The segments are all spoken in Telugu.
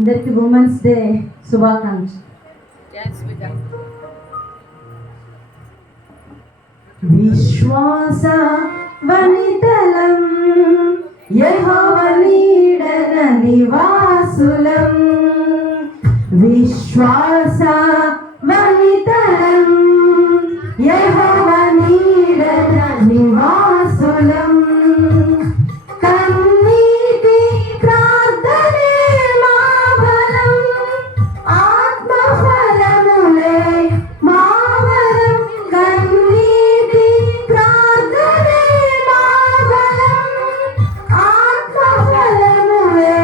అందరికి ఉమెన్స్ డే శుభాకాంక్షలు. విశ్వాస వనితలం యెహోవా నీడన నివాసులం. విశ్వాస వనితలం యెహోవా నీడన నివాసులం. కన్నీటి ప్రార్థనే మా బలం, ఆత్మఫలములే మా వరం. కన్నీటి ప్రార్థనే మా బలం, ఆత్మఫలములే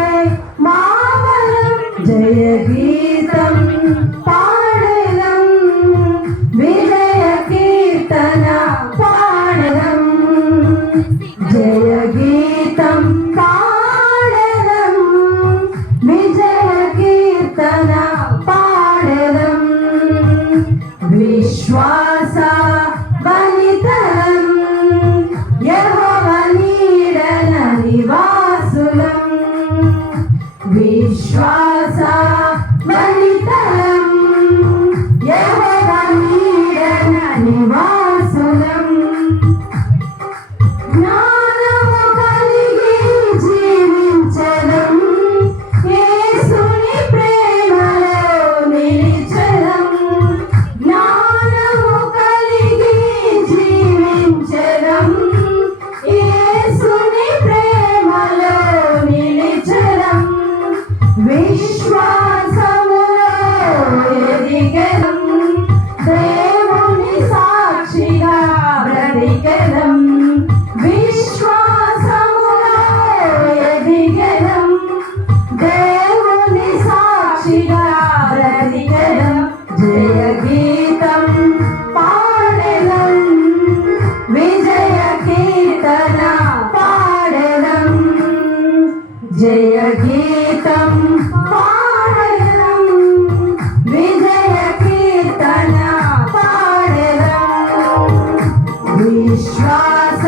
మా వరం. జయ గీతం పాడెదం, విజయ కీర్తన పాడెదం. జయ గీతం పాడెదం, విజయ కీర్తన పాడెదం. విశ్వాస వనితలం యెహోవా నీడన నివాసులం. విశ్వాస వనితలం యెహోవా నీడన నివాసులం. జ్ఞానము కలిగి జీవించడం, యేసుని ప్రేమలో నిలిచెదం. జ్ఞానము కలిగి జీవించడం, యేసుని ప్రేమలో నిలిచెదం. విశ్వాసములో ఎదిగెదం, దేవుని సాక్షిగా బ్రతికెదం. విశ్వాసములో ఎదిగెదం, దేవుని సాక్షిగా బ్రతికెదం. జయ గీతం పాడెదం, విజయ కీర్తన పాడెదం. జయ గీతం పాడెదం, విజయ కీర్తన పాడెదం. విశ్వాస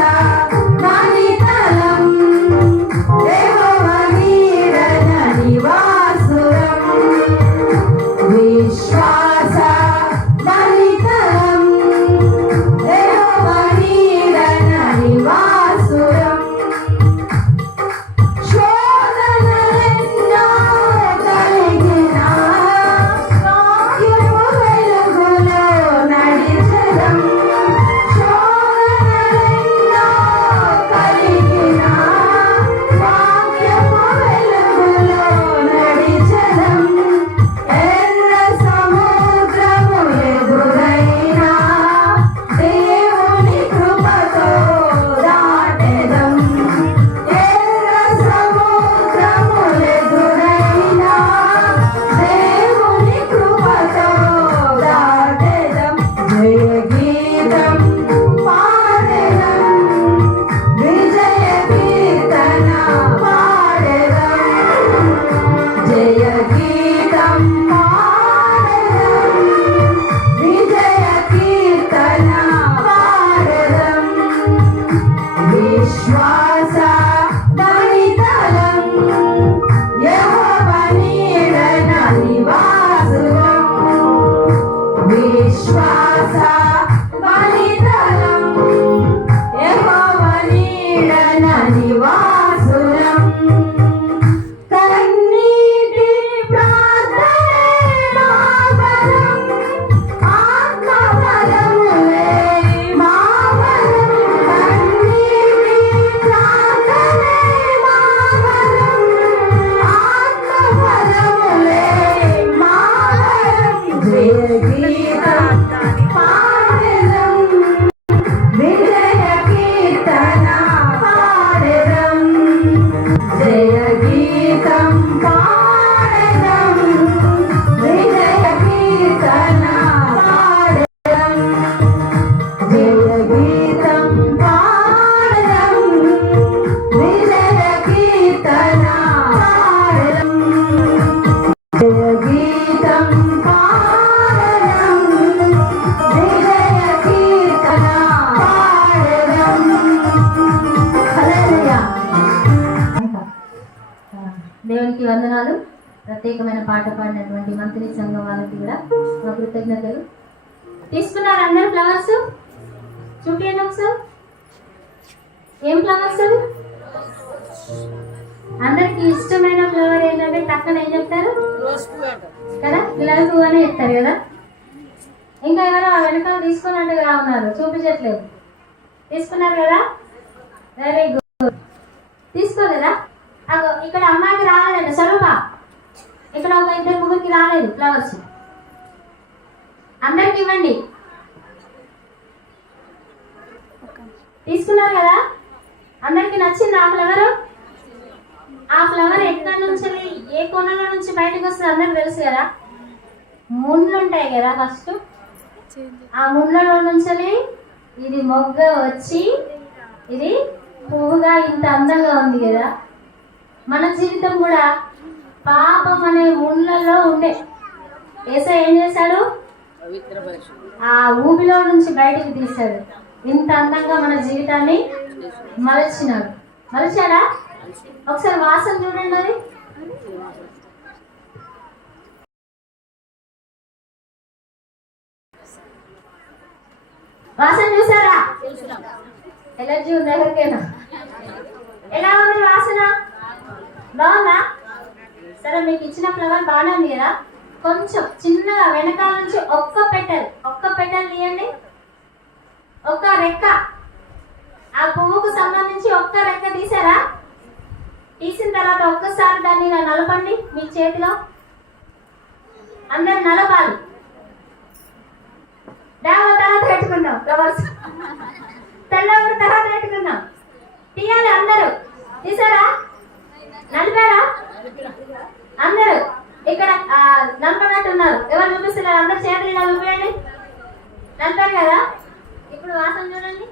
వనితలం యెహోవా నీడన నివాసులం. విశ్వాస వనితలం యెహోవా నీడన నివాసులం. శోధనలెన్నో ప్రత్యేకమైన పాట పాడినటువంటి మంత్రి సంఘం వాళ్ళకి కూడా మా కృతజ్ఞతలు. తీసుకున్నారు అందరు ఫ్లవర్స్? చూపించండి ఒకసారి. ఏం ఫ్లవర్స్ అవి? అందరికి ఇష్టమైన ఫ్లవర్ ఏంటంటే పక్కన ఏం చెప్తారు కదా, గులాబీ పువ్వు అని చెప్తారు కదా. ఇంకా ఎవరో ఆ వెనకాల తీసుకున్నట్టుగా ఉన్నారు, చూపించట్లేదు. తీసుకున్నారు కదా, వెరీ గుడ్. తీసుకోలేదా? అగో ఇక్కడ అమ్మాయికి రాలేదండి స్వరూప, ఇక్కడ ఒక ఇద్దరు ముగ్గురికి రాలేదు ఫ్లవర్స్. అందరికి ఇవ్వండి. తీసుకున్నారు కదా, అందరికి నచ్చింది ఆ ఫ్లవర్? ఆ ఫ్లవర్ ఎక్కడి నుంచి, ఏ కొనలో నుంచి బయటకు వస్తుంది అందరికి తెలుసు కదా. ముళ్ళు ఉంటాయి కదా, ఫస్ట్ ఆ ముళ్ళలో నుంచి ఇది మొగ్గ వచ్చి ఇది పువ్వుగా ఇంత అందంగా ఉంది కదా. మన జీవితం కూడా పాపం అనే ముళ్ళలో ఉండే యేసయ్య ఏం చేశాడు? ఆ ఊబిలో నుంచి బయటకు తీశాడు. ఇంత అందంగా మన జీవితాన్ని మలచినాడు. మలచాడా? ఒకసారి వాసన చూడండి. అది వాసన చూసారా? ఎలర్జీ ఉంది ఎవరికైనా? ఎలా ఉంది వాసన? బాగుందా? సరే, మీకు ఇచ్చిన ఫ్లవర్ బాగానే ఉంది కదా. కొంచెం చిన్నగా వెనకాల నుంచి ఒక్క పెటల్ తీయండి. ఒక్క రెక్క, ఆ పువ్వుకు సంబంధించి ఒక్క రెక్క తీసారా? తీసిన తర్వాత ఒక్కసారి దాన్ని ఇలా నలపండి మీ చేతిలో. అందరు నలపాలి. తర్వాత పెట్టుకుందాం ఫ్లవర్స్, తెల్లవారు తర్వాత పెట్టుకుందాం. తీయాలి అందరూ. తీసారా? నలిపారా? అందరూ ఇక్కడ నలపనట్టు ఉన్నారు. ఎవరు చూపిస్తున్నారు? అందరు చేతులు నలిపేయండి. నలిపారు కదా. ఇప్పుడు వాసన చూడండి.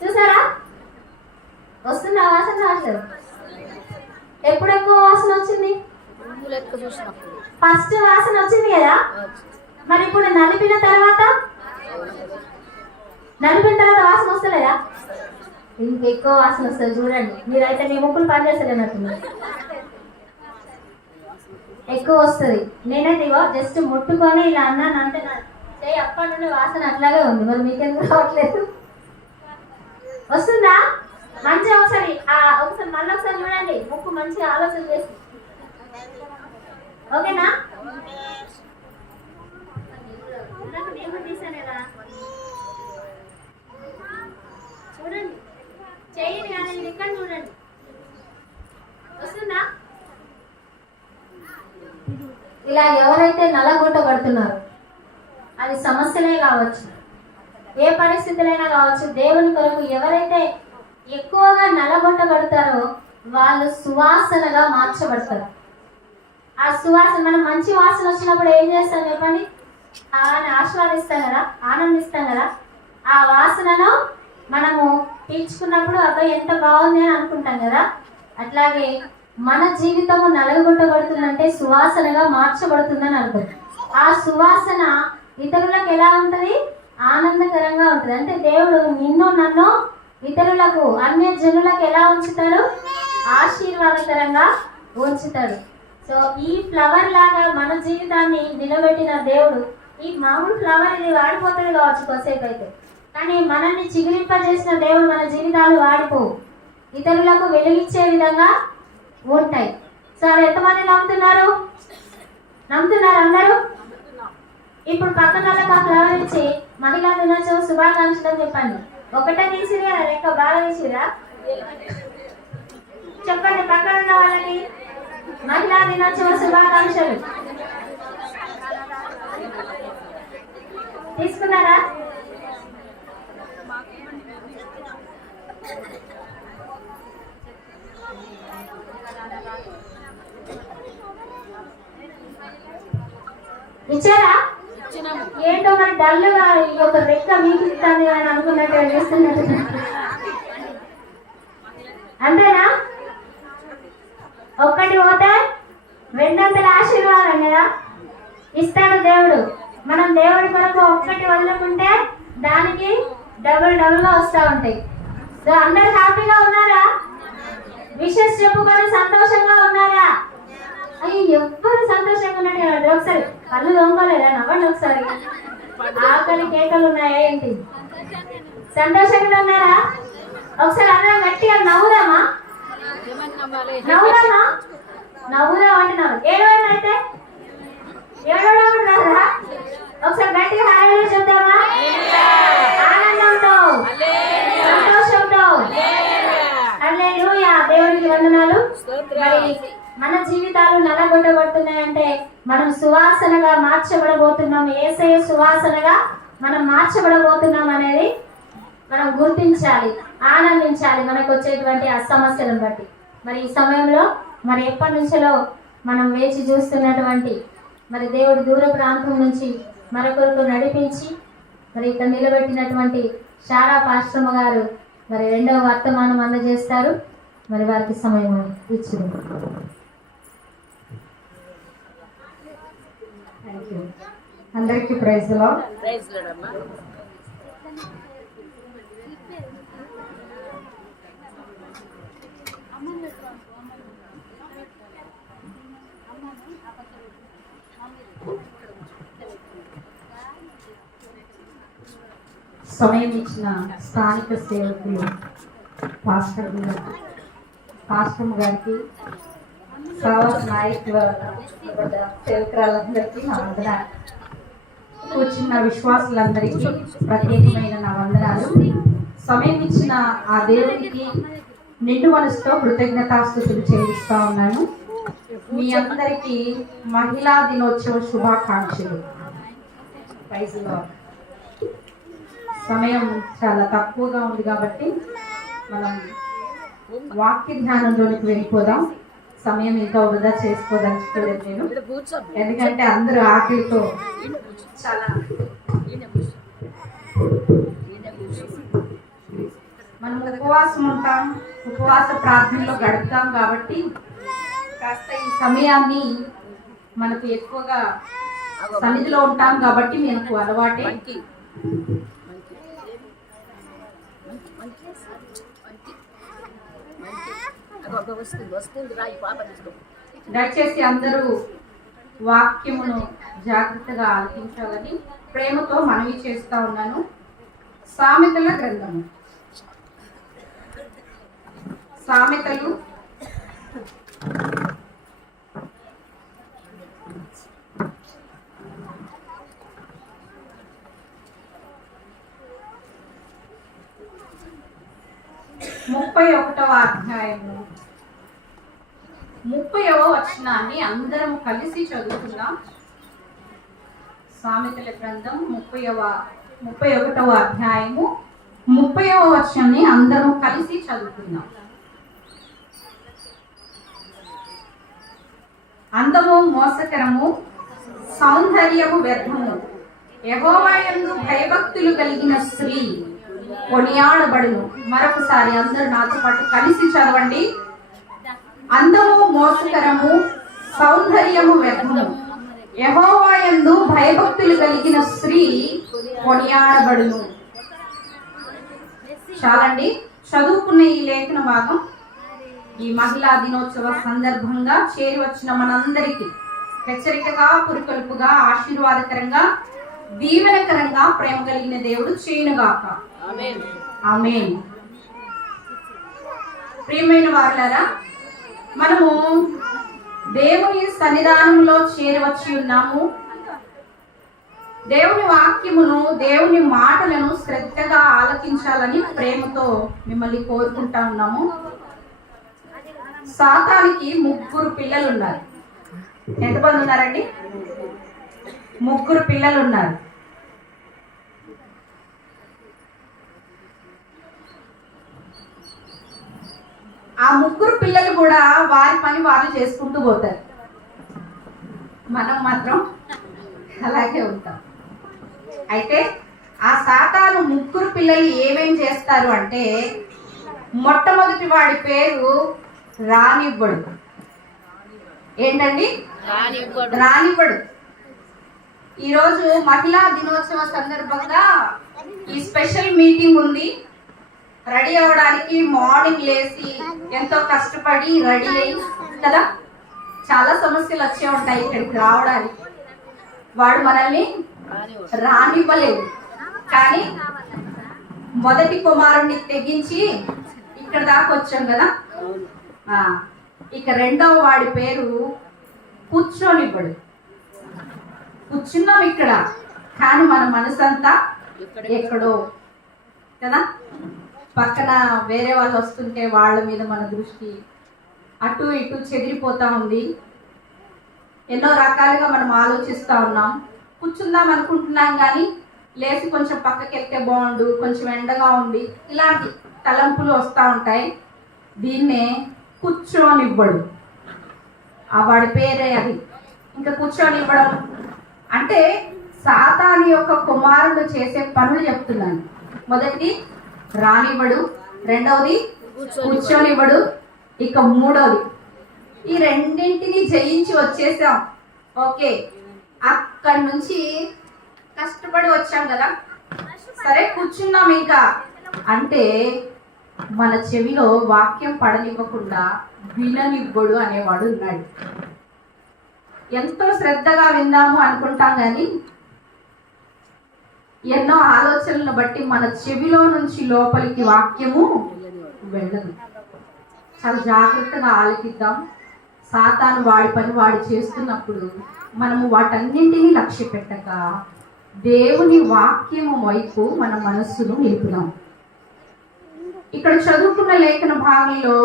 చూసారా? వస్తుందా వాసన? రావట్లేదు. ఎప్పుడు ఎక్కువ వాసన వచ్చింది? ఫస్ట్ వాసన వచ్చింది కదా. మరి ఇప్పుడు నలిపిన తర్వాత వాసన వస్తలేదా? ఇంకెక్కువ వాసన వస్తుంది. చూడండి, మీరైతే మీ ముక్కులు పనిచేస్తలేనట్టుంది. ఎక్కువ వస్తుంది. నేనైతే ఇగో జస్ట్ ముట్టుకొని ఇలా అన్నాను అంటే నా చేయి అప్పటి నుండి వాసన అట్లాగే ఉంది. మరి మీకెందుకు రావట్లేదు? వస్తుందా? మంచిగా ఒకసారి మళ్ళీ ఒకసారి చూడండి. ముక్కు మంచిగా ఆలోచన చేసి, ఓకేనా? తీసాను కదా, చూడండి. చేయండి కానీ ఇక్కడ చూడండి. వస్తుందా? ఇలా ఎవరైతే నల్లగొట్టబడుతున్నారో, అది సమస్యలే కావచ్చు, ఏ పరిస్థితులైనా కావచ్చు, దేవుని కొరకు ఎవరైతే ఎక్కువగా నలగొట్టబడతారో వాళ్ళు సువాసనగా మార్చబడతారు. ఆ సువాసన, మనం మంచి వాసన వచ్చినప్పుడు ఏం చేస్తాం చెప్పండి? ఆస్వాదిస్తాం కదా, ఆనందిస్తాం కదా. ఆ వాసనను మనము పీల్చుకున్నప్పుడు అబ్బాయి ఎంత బాగుంది అని అనుకుంటాం కదా. అట్లాగే మన జీవితము నలగొట్టబడుతుందంటే సువాసనగా మార్చబడుతుందని అర్థం. ఆ సువాసన ఇతరులకు ఎలా ఉంటుంది? ఆనందకరంగా ఉంటుంది. అంటే దేవుడు నిన్ను నన్ను ఇతరులకు, అన్య జనులకు ఎలా ఉంచుతాడు? ఆశీర్వాదకరంగా ఉంచుతాడు. సో ఈ ఫ్లవర్ లాగా మన జీవితాన్ని నిలబెట్టిన దేవుడు, ఈ మామూలు ఫ్లవర్ ఇది వాడిపోతుంది కావచ్చు కొద్దిసేపు అయితే, కానీ మనల్ని చిగురింపజేసిన దేవుడు మన జీవితాలు వాడిపోవు, ఇతరులకు వెలుగిచ్చే విధంగా ఉంటాయి. సో అది ఎంతమంది నమ్ముతున్నారు? అందరూ? ఇప్పుడు పక్కన వాళ్ళకి ఆ ఫ్లవర్ ఇచ్చి మహిళా దినోత్సవం శుభాకాంక్షలు అని చెప్పండి. ఒకటే తీసిరా లెక్క బాగా తీసిరా? చెప్పండి పక్కన ఉన్న వాళ్ళకి మహిళా దినోత్సవ శుభాకాంక్షలు. తీసుకున్నారా? ఇచ్చారా? ఏంటో మరి డల్గా ఒక రెక్క వీకిస్తాను అని అనుకున్నట్టు చేస్తున్నట్టు. అంతేనా? ఒక్కటి పోతే రెండంతల ఆశీర్వాదం కదా ఇస్తాడు దేవుడు. మనం దేవుడి కొరకు ఒక్కటి వదులుకుంటే దానికి డబుల్ గా వస్తూ ఉంటాయి. సో అందరు హ్యాపీగా ఉన్నారా? విషెస్ చెప్పుకొని సంతోషంగా ఉన్నారా? ఒకసారి కళ్ళు తోముకోలేదా? నవ్వండి ఒకసారి. ఆకలి కేకలు ఉన్నాయా ఏంటి? సంతోషంగా ఉన్నారా? ఒకసారి అందరం గట్టిగా నవ్వుదామా? నవ్వుదామా? నవ్వుదాం అంటున్నారు. ఏడవండి అయితే, ఏడవడం రాదా? ఒకసారి గట్టిగా హాయిగా చెప్తామా? ఆనందంతో, సంతోషంతో. హల్లెలూయా. దేవునికి వందనాలు. మరి మన జీవితాలు నల్లగొట్టబడుతున్నాయంటే మనం సువాసనగా మార్చబడబోతున్నాం. యేసయ్య సువాసనగా మనం మార్చబడబోతున్నాం అనేది మనం గుర్తించాలి, ఆనందించాలి మనకు వచ్చేటువంటి ఆ సమస్యలను బట్టి. మరి ఈ సమయంలో మరి ఎప్పటి నుంచో మనం వేచి చూస్తున్నటువంటి మరి దేవుడి దూర ప్రాంతం నుంచి మరొకరికి నడిపించి మరి ఇక్కడ నిలబెట్టినటువంటి శారా పాశ్రమ గారు మరి రెండవ వర్తమానం అందజేస్తారు. మరి వారికి సమయం ఇచ్చింది. అందరికీ ప్రైజ్ లో సమయం ఇచ్చిన స్థానిక సేవకులు పాస్టర్ గారికి, సర్వస్ నాయకుల సేవకురాలందరికీ నా వందనాలు. కూర్చున్న విశ్వాసులందరికీ ప్రత్యేకమైన నా వందనాలు. సమయం ఇచ్చిన ఆ దేవునికి నిండు మనసుతో కృతజ్ఞతాస్తుతులు చెల్లిస్తా ఉన్నాను. మీ అందరికీ మహిళా దినోత్సవ శుభాకాంక్షలు. Praise Lord. సమయం చాలా తక్కువగా ఉంది కాబట్టి మనం వాక్య ధ్యానంలోనికి వెళ్ళిపోదాం. సమయం ఇంకా వృధా చేసుకోదలుచుకోలేదు నేను, ఎందుకంటే అందరూ ఆకలితో చాలా మనం ఉపవాసం ఉంటాం, ఉపవాస ప్రార్థనలో గడుపుతాం కాబట్టి కాస్త ఈ సమయాన్ని మనకు ఎక్కువగా సన్నిధిలో ఉంటాం కాబట్టి మనకు అలవాటే. దయచేసి అందరూ వాక్యమును జాగ్రత్తగా ఆలకించాలని ప్రేమతో మనవి చేస్తా ఉన్నాను. సామెతల గ్రంథము, సామెతలు 31వ అధ్యాయము 30వ వచనాన్ని అందరం కలిసి చదువుకుందాం. సామెతల గ్రంథం 31వ అధ్యాయము 30వ వచనాన్ని అందరం కలిసి చదువుకుందాం. అందము మోసకరము, సౌందర్యము వ్యర్థము. యెహోవా యందు భయభక్తులు కలిగిన స్త్రీ కొనియాడబడును. మరొకసారి అందరూ నాతో పాటు కలిసి చదవండి. అందము మోసకరము, సౌందర్యము వ్యర్థము. యెహోవా యందు భయభక్తులు కలిగిన స్త్రీ కొనియాడబడును. చాలండి. చదువుకున్న ఈ లేఖన భాగం ఈ మహిళా దినోత్సవ సందర్భంగా చేరి వచ్చిన మనందరికీ హెచ్చరికగా, పురికొల్పుగా, ఆశీర్వాదకరంగా, దీవెనకరంగా ప్రేమ కలిగిన దేవుడు చేయునుగాక. ఆమేన్. ప్రియమైన వారులారా, మనము దేవుని సన్నిధానంలో చేరవచ్చి ఉన్నాము. దేవుని వాక్యమును, దేవుని మాటలను శ్రద్ధగా ఆలకించాలని ప్రేమతో మిమ్మల్ని కోరుకుంటా ఉన్నాము. సాతానికి 3 పిల్లలు ఉన్నారు. ఎంతమంది ఉన్నారండి? 3 పిల్లలు ఉన్నారు. ఆ 3 పిల్లలు కూడా వారి పని వాళ్ళు చేసుకుంటూ పోతారు. మనం మాత్రం అలాగే ఉంటాం. అయితే ఆ సాతాను 3 పిల్లలు ఏమేం చేస్తారు అంటే, మొట్టమొదటి వాడి పేరు రానివ్వడు. ఏంటండి? రానివ్వడు. ఈరోజు మహిళా దినోత్సవ సందర్భంగా ఈ స్పెషల్ మీటింగ్ ఉంది. రెడీ అవ్వడానికి మార్నింగ్ లేచి ఎంతో కష్టపడి రెడీ అయ్యి కదా, చాలా సమస్యలు వచ్చే ఉంటాయి ఇక్కడికి రావడానికి. వాడు మనల్ని రానివ్వలేదు. కానీ మొదటి కుమారుణ్ణి తెగించి ఇక్కడ దాకా వచ్చాం కదా. ఇక రెండవ వాడి పేరు కూర్చోనివ్వడు. కూర్చున్నాం ఇక్కడ, కానీ మన మనసంతా ఎక్కడో కదా. పక్కన వేరే వాళ్ళు వస్తుంటే వాళ్ళ మీద మన దృష్టి అటు ఇటు చెదిరిపోతా ఉంది. ఎన్నో రకాలుగా మనం ఆలోచిస్తూ ఉన్నాం. కూర్చుందాం అనుకుంటున్నాం కానీ లేచి కొంచెం పక్కకి వెళ్తే బాగుండు, కొంచెం ఎండగా ఉంది, ఇలాంటి తలంపులు వస్తూ ఉంటాయి. దీన్నే కూర్చోనివ్వడు. వాడి పేరే అది. ఇంకా కూర్చోనివ్వడం అంటే సాతాను యొక్క కుమారుడు చేసే పనులు చెప్తున్నాను. మొదటిది రానివ్వడు, రెండవది కూర్చోనివ్వడు, ఇక మూడవది ఈ రెండింటిని జయించి వచ్చేసాం. ఓకే, అక్కడి నుంచి కష్టపడి వచ్చాం కదా. సరే కూర్చున్నాం ఇంకా అంటే మన చెవిలో వాక్యం పడనివ్వకుండా విననివ్వడు అనేవాడు ఉన్నాడు. ఎంతో శ్రద్ధగా విందాము అనుకుంటాం కానీ ఎన్నో ఆలోచనలను బట్టి మన చెవిలో నుంచి లోపలికి వాక్యము వెళ్ళదు. చాలా జాగ్రత్తగా ఆలోచిద్దాం. సాతాను వాడి పని వాడు చేస్తున్నప్పుడు మనము వాటన్నింటినీ లక్ష్య పెట్టక దేవుని వాక్యము వైపు మన మనస్సును నిలుపుదాం. ఇక్కడ చదువుకున్న లేఖన భాగంలో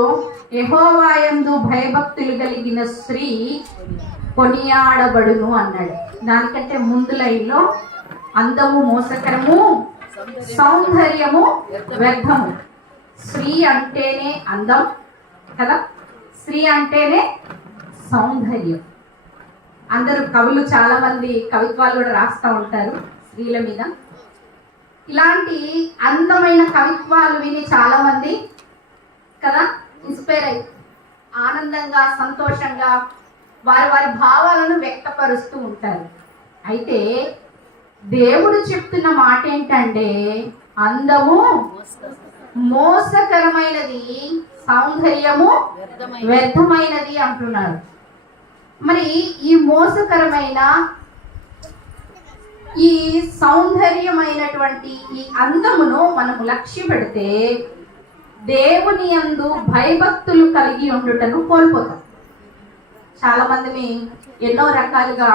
యెహోవా యందు భయభక్తులు కలిగిన స్త్రీ కొనియాడబడును అన్నాడు. దానికంటే ముందు లైన్లో అందము మోసకరము, సౌందర్యము వ్యర్థము. స్త్రీ అంటేనే అందం కదా, స్త్రీ అంటేనే సౌందర్యం. అందరూ కవులు చాలా మంది కవిత్వాలు కూడా రాస్తూ ఉంటారు స్త్రీల మీద. ఇలాంటి అందమైన కవిత్వాలు విని చాలా మంది కదా ఇన్స్పైర్ అయ్యి ఆనందంగా సంతోషంగా వారి వారి భావాలను వ్యక్తపరుస్తూ ఉంటారు. అయితే దేవుడు చెప్తున్న మాట ఏంటంటే అందము మోసకరమైనది, సౌందర్యము వ్యర్థమైనది అంటున్నాడు. మరి ఈ మోసకరమైన ఈ సౌందర్యమైనటువంటి ఈ అందమును మనము లక్ష్య పెడితే దేవుని యందు భయభక్తులు కలిగి ఉండుటను కోల్పోతాం. చాలా మందిని ఎన్నో రకాలుగా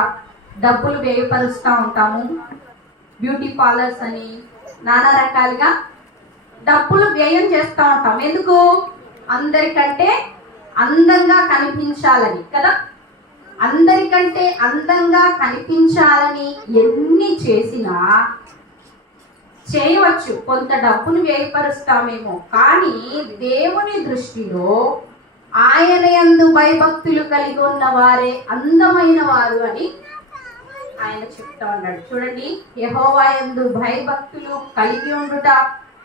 డబ్బులు వ్యయపరుస్తూ ఉంటాము. బ్యూటీ పార్లర్స్ అని నానా రకాలుగా డబ్బులు వ్యయం చేస్తూ ఉంటాం. ఎందుకు? అందరికంటే అందంగా కనిపించాలని కదా. అందరికంటే అందంగా కనిపించాలని ఎన్ని చేసినా చేయవచ్చు, కొంత డబ్బును వ్యయపరుస్తామేమో, కానీ దేవుని దృష్టిలో ఆయన యందు భయభక్తులు కలిగి ఉన్న వారే అందమైన వారు అని ఆయన చెప్తా ఉన్నాడు. చూడండి, యెహోవా యందు భయభక్తులు కలిగి ఉండుట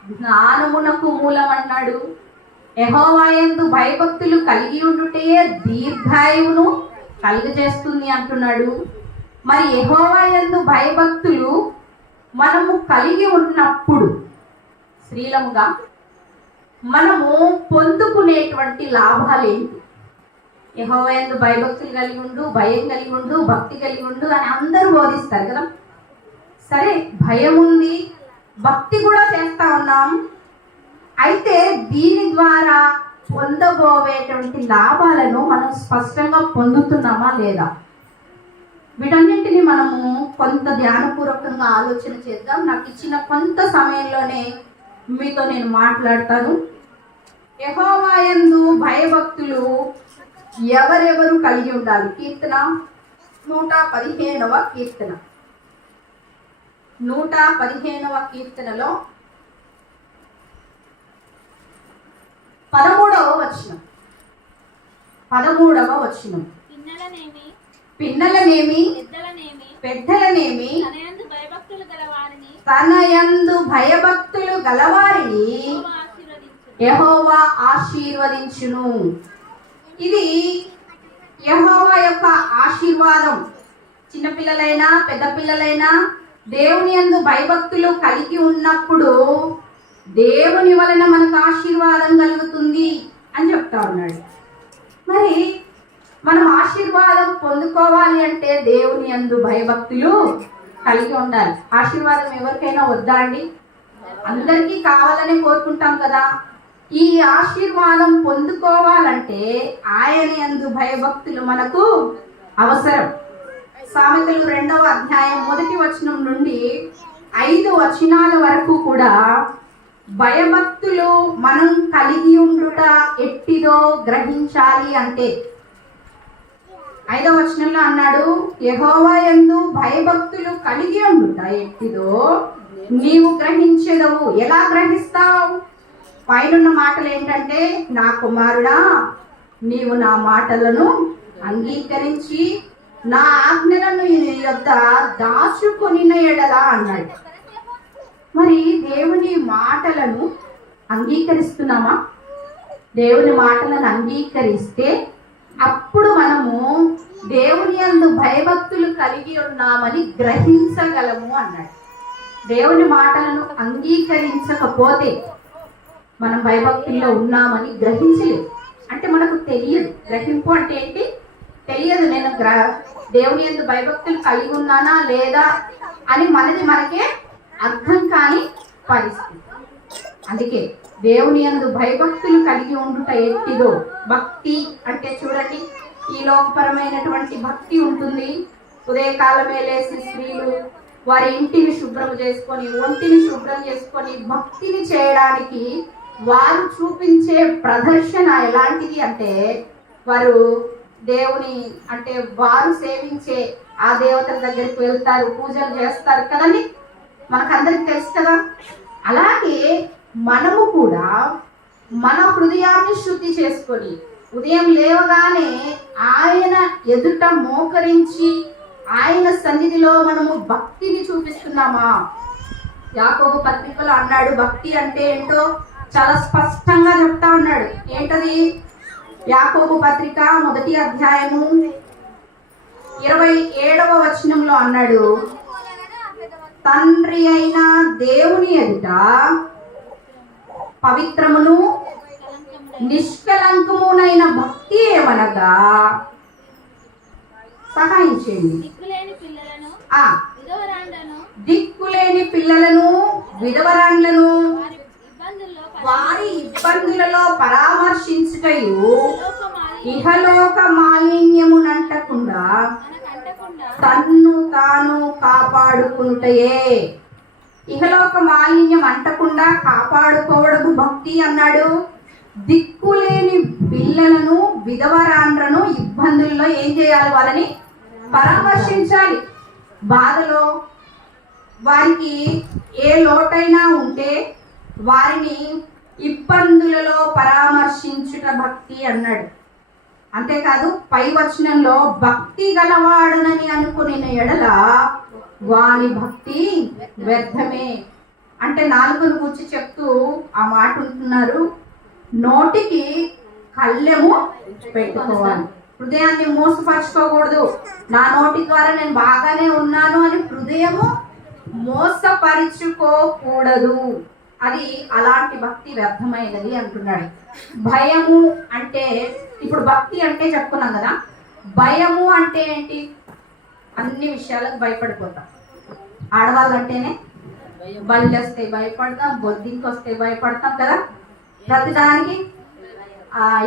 జ్ఞానమునకు మూలం అన్నాడు. యెహోవా యందు భయభక్తులు కలిగి ఉండుటే దీర్ఘాయువును కలుగజేస్తుంది అంటున్నాడు. మరి యెహోవా యందు భయభక్తులు మనము కలిగి ఉన్నప్పుడు స్త్రీలముగా మనము పొందుకునేటువంటి లాభాలు ఏంటి? యెహోవా యందు భయభక్తులు కలిగి ఉండు, భయం కలిగి ఉండు, భక్తి కలిగి ఉండు అని అందరూ బోధిస్తారు కదా. సరే, భయం ఉంది, భక్తి కూడా చేస్తా ఉన్నాం. అయితే దీని ద్వారా పొందబోయేటువంటి లాభాలను మనం స్పష్టంగా పొందుతున్నామా లేదా? వీటన్నింటినీ మనము కొంత ధ్యానపూర్వకంగా ఆలోచన చేద్దాం. నాకు ఇచ్చిన కొంత సమయంలోనే మీతో నేను మాట్లాడతాను. యెహోవా యందు భయభక్తులు ఎవరెవరు కలిగి ఉండాలి? కీర్తన 115వ కీర్తన, 115వ కీర్తనలో 13వ వచనం. పిన్నలనేమి పెద్దలనేమి తన యందు భయభక్తులు గలవారిని యెహోవా ఆశీర్వదించును. ఇది యెహోవా యొక్క ఆశీర్వాదం. చిన్నపిల్లలైనా పెద్ద పిల్లలైనా దేవుని యందు భయభక్తులు కలిగి ఉన్నప్పుడు దేవుని వలన మనకు ఆశీర్వాదం కలుగుతుంది అని చెప్తా ఉన్నాడు. మరి మనం ఆశీర్వాదం పొందుకోవాలి అంటే దేవుని యందు భయభక్తులు కలిగి ఉండాలి. ఆశీర్వాదం ఎవరికైనా వద్దా అండి? అందరికీ కావాలని కోరుకుంటాం కదా. ఈ ఆశీర్వాదం పొందుకోవాలంటే ఆయన యందు భయభక్తులు మనకు అవసరం. సామెతలు 2వ అధ్యాయం 1వ వచనం నుండి 5 వచనాల వరకు కూడా భయభక్తులు మనం కలిగి ఉండుట ఎట్టిదో గ్రహించాలి అంటే 5వ వచనంలో అన్నాడు, యెహోవా యందు భయభక్తులు కలిగి ఉండుట ఎట్టిదో నీవు గ్రహించెదవు. ఎలా గ్రహిస్తావు? పైనున్న మాటలు ఏంటంటే, నా కుమారుడా నీవు నా మాటలను అంగీకరించి నా ఆజ్ఞలను నీ యొద్ద దాచుకొనిన ఎడల అన్నాడు. మరి దేవుని మాటలను అంగీకరిస్తున్నామా? దేవుని మాటలను అంగీకరిస్తే అప్పుడు మనము దేవుని యందు భయభక్తులు కలిగి ఉన్నామని గ్రహించగలము అన్నాడు. దేవుని మాటలను అంగీకరించకపోతే మనం భయభక్తుల్లో ఉన్నామని గ్రహించలేదు. అంటే మనకు తెలియదు. గ్రహింపు అంటే ఏంటి? తెలియదు. నేను దేవుని యందు భయభక్తులు కలిగి ఉన్నానా లేదా అని మనకే అర్థం కాని పరిస్థితి. అందుకే దేవుని యందు భయభక్తులు కలిగి ఉండుట ఎట్టిదో. భక్తి అంటే చూడండి, ఈ లోకపరమైనటువంటి భక్తి ఉంటుంది. ఉదయకాలమే లేచి స్త్రీలు వారి ఇంటిని శుభ్రం చేసుకొని, ఒంటిని శుభ్రం చేసుకొని భక్తిని చేయడానికి వారు చూపించే ప్రదర్శన ఎలాంటిది అంటే, వారు దేవుని అంటే వారు సేవించే ఆ దేవతల దగ్గరికి వెళ్తారు, పూజలు చేస్తారు కదండి, మనకందరికి తెలుసు కదా. అలాగే మనము కూడా మన హృదయాన్ని శుద్ధి చేసుకొని ఉదయం లేవగానే ఆయన ఎదుట మోకరించి ఆయన సన్నిధిలో మనము భక్తిని చూపిస్తున్నామా? యాకోబు పత్రికలో అన్నాడు, భక్తి అంటే ఏంటో చాలా స్పష్టంగా చెప్తా ఉన్నాడు. ఏంటది? యాకోబు పత్రిక 1వ అధ్యాయము 27వ వచనంలో అన్నాడు, తండ్రి అయిన దేవుని ఎదుట పవిత్రమును నిష్కలంకమునైన భక్తి ఏమనగా, సహాయం చేయండి. దిక్కులేని పిల్లలను విధవరాండ్లను వారి ఇబ్బందులలో పరామర్శించుటయు ఇహలోక మాలిన్యమునంటకుండా తన్ను తాను కాపాడుకుంటయే. ఇహలోక మాలిన్యం అంటకుండా కాపాడుకోవడము భక్తి అన్నాడు. దిక్కులేని పిల్లలను విధవరాండ్రను ఇబ్బందుల్లో ఏం చేయాలి? వాళ్ళని పరామర్శించాలి. బాధలో వారికి ఏ లోటైనా ఉంటే వారిని ఇబ్బందులలో పరామర్శించుట భక్తి అన్నాడు. అంతేకాదు పై వచనంలో భక్తి గలవాడనని అనుకునే ఎడల వాని భక్తి వ్యర్థమే అంటే నాలుగును కూర్చి చెప్తూ ఆ మాట ఉంటున్నారు. నోటికి కళ్ళెము పెట్టుకోవాలి, హృదయాన్ని మోసపరుచుకోకూడదు. నా నోటి ద్వారా నేను బాగానే ఉన్నాను అని హృదయము మోసపరుచుకోకూడదు. అది అలాంటి భక్తి వ్యర్థమైనది అంటున్నాడు. భయము అంటే ఇప్పుడు భక్తి అంటే చెప్పుకున్నాం కదా. భయము అంటే ఏంటి? అన్ని విషయాలకు భయపడిపోతాం. ఆడవాళ్ళు అంటేనే బళ్ళు వస్తే భయపడతాం, బొద్దింకి వస్తే భయపడతాం కదా ప్రతిదానికి.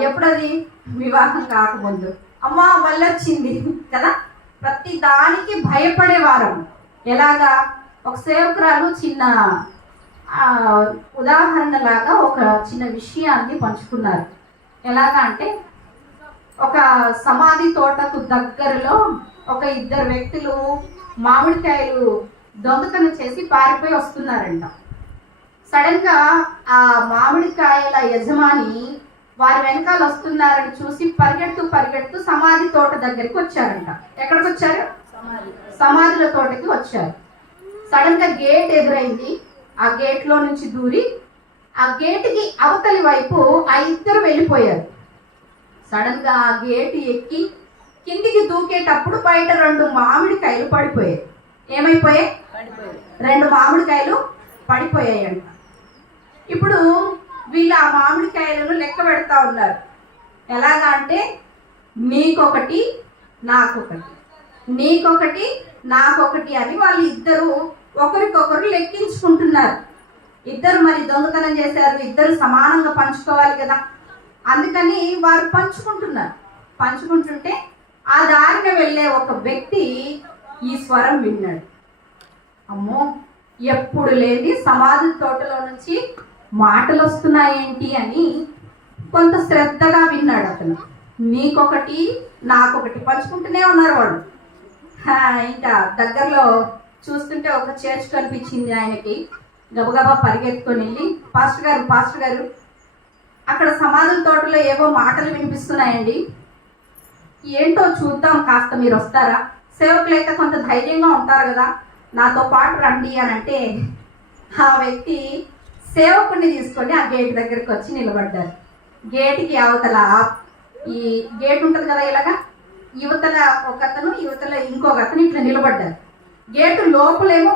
ఎప్పుడది? వివాహం కాకముందు అమ్మా బళ్ళు వచ్చింది కదా, ప్రతి దానికి భయపడేవారం. ఎలాగా? ఒక సేవకురాలు చిన్న ఉదాహరణలాగా ఒక చిన్న విషయాన్ని పంచుకున్నారు. ఎలాగా అంటే, ఒక సమాధి తోటకు దగ్గరలో ఒక ఇద్దరు వ్యక్తులు మామిడికాయలు దొంగతనం చేసి పారిపోయి వస్తున్నారంట. సడన్ గా ఆ మామిడికాయల యజమాని వారి వెనకాల వస్తున్నారని చూసి పరిగెడుతూ సమాధి తోట దగ్గరికి వచ్చారంట. ఎక్కడికి వచ్చారు? సమాధుల తోటకి వచ్చారు. సడన్ గా గేట్ ఎదురైంది. ఆ గేట్ లో నుంచి దూరి ఆ గేటుకి అవతలి వైపు ఆ ఇద్దరు వెళ్ళిపోయారు. సడన్ గా ఆ గేటు ఎక్కి కిందికి దూకేటప్పుడు బయట 2 మామిడికాయలు పడిపోయాయి. ఏమైపోయాయి? 2 మామిడికాయలు పడిపోయాయంట. ఇప్పుడు వీళ్ళు ఆ మామిడికాయలను లెక్క పెడతా ఉన్నారు. ఎలాగా అంటే, నీకొకటి నాకొకటి, నీకొకటి నాకొకటి అని వాళ్ళు ఇద్దరు ఒకరికొకరు లెక్కించుకుంటున్నారు. ఇద్దరు మరి దొంగతనం చేశారు, ఇద్దరు సమానంగా పంచుకోవాలి కదా, అందుకని వారు పంచుకుంటున్నారు. పంచుకుంటుంటే ఆ దారిన వెళ్ళే ఒక వ్యక్తి ఈ స్వరం విన్నాడు. అమ్మో, ఎప్పుడు లేని సమాధి తోటలో నుంచి మాటలు వస్తున్నాయేంటి అని కొంత శ్రద్ధగా విన్నాడు అతను. నీకొకటి నాకొకటి పంచుకుంటూనే ఉన్నారు వాళ్ళు. ఇంకా దగ్గరలో చూస్తుంటే ఒక చర్చ్ కనిపించింది ఆయనకి. గబగబా పరిగెత్తుకొని వెళ్ళి, పాస్టర్ గారు అక్కడ సమాధుల తోటలో ఏవో మాటలు వినిపిస్తున్నాయండి, ఏంటో చూద్దాం, కాస్త మీరు వస్తారా? సేవకులైతే కొంత ధైర్యంగా ఉంటారు కదా, నాతో పాటు రండి అని అంటే ఆ వ్యక్తి సేవకుడిని తీసుకొని ఆ గేట్ దగ్గరికి వచ్చి నిలబడ్డారు. గేటుకి అవతల ఈ గేట్ ఉంటుంది కదా, ఇలాగా యువతల ఒకతను యువతల ఇంకొక అతను ఇట్లా నిలబడ్డారు. గేటు లోపలేమో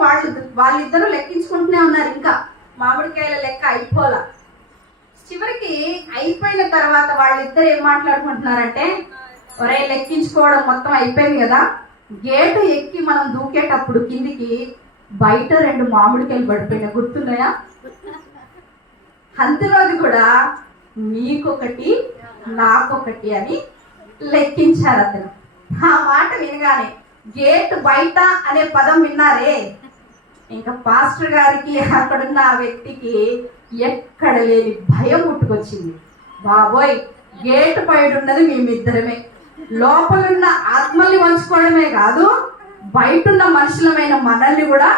వాళ్ళిద్దరూ లెక్కించుకుంటూనే ఉన్నారు. ఇంకా మామిడికాయల లెక్క అయిపోలా. చివరికి అయిపోయిన తర్వాత వాళ్ళిద్దరు ఏం మాట్లాడుకుంటున్నారంటే, ఒరే లెక్కించుకోవడం మొత్తం అయిపోయింది కదా, గేటు ఎక్కి మనం దూకేటప్పుడు కిందికి బయట 2 మామిడికాయలు పడిపోయినాయి, గుర్తున్నాయా? అందులోది కూడా నీకొకటి నాకొకటి అని లెక్కించారు అతను. ఆ మాట వినగానే గేట్ బయట అనే పదం విన్నారే, ఇంకా పాస్టర్ గారికి అక్కడున్న ఆ వ్యక్తికి ఎక్కడ లేని భయం పుట్టుకొచ్చింది. బాబోయ్, గేటు బయట ఉన్నది మేమిద్దరమే, లోపలున్న ఆత్మల్ని పంచుకోవడమే కాదు, బయటున్న మనుషులమైన మనల్ని కూడా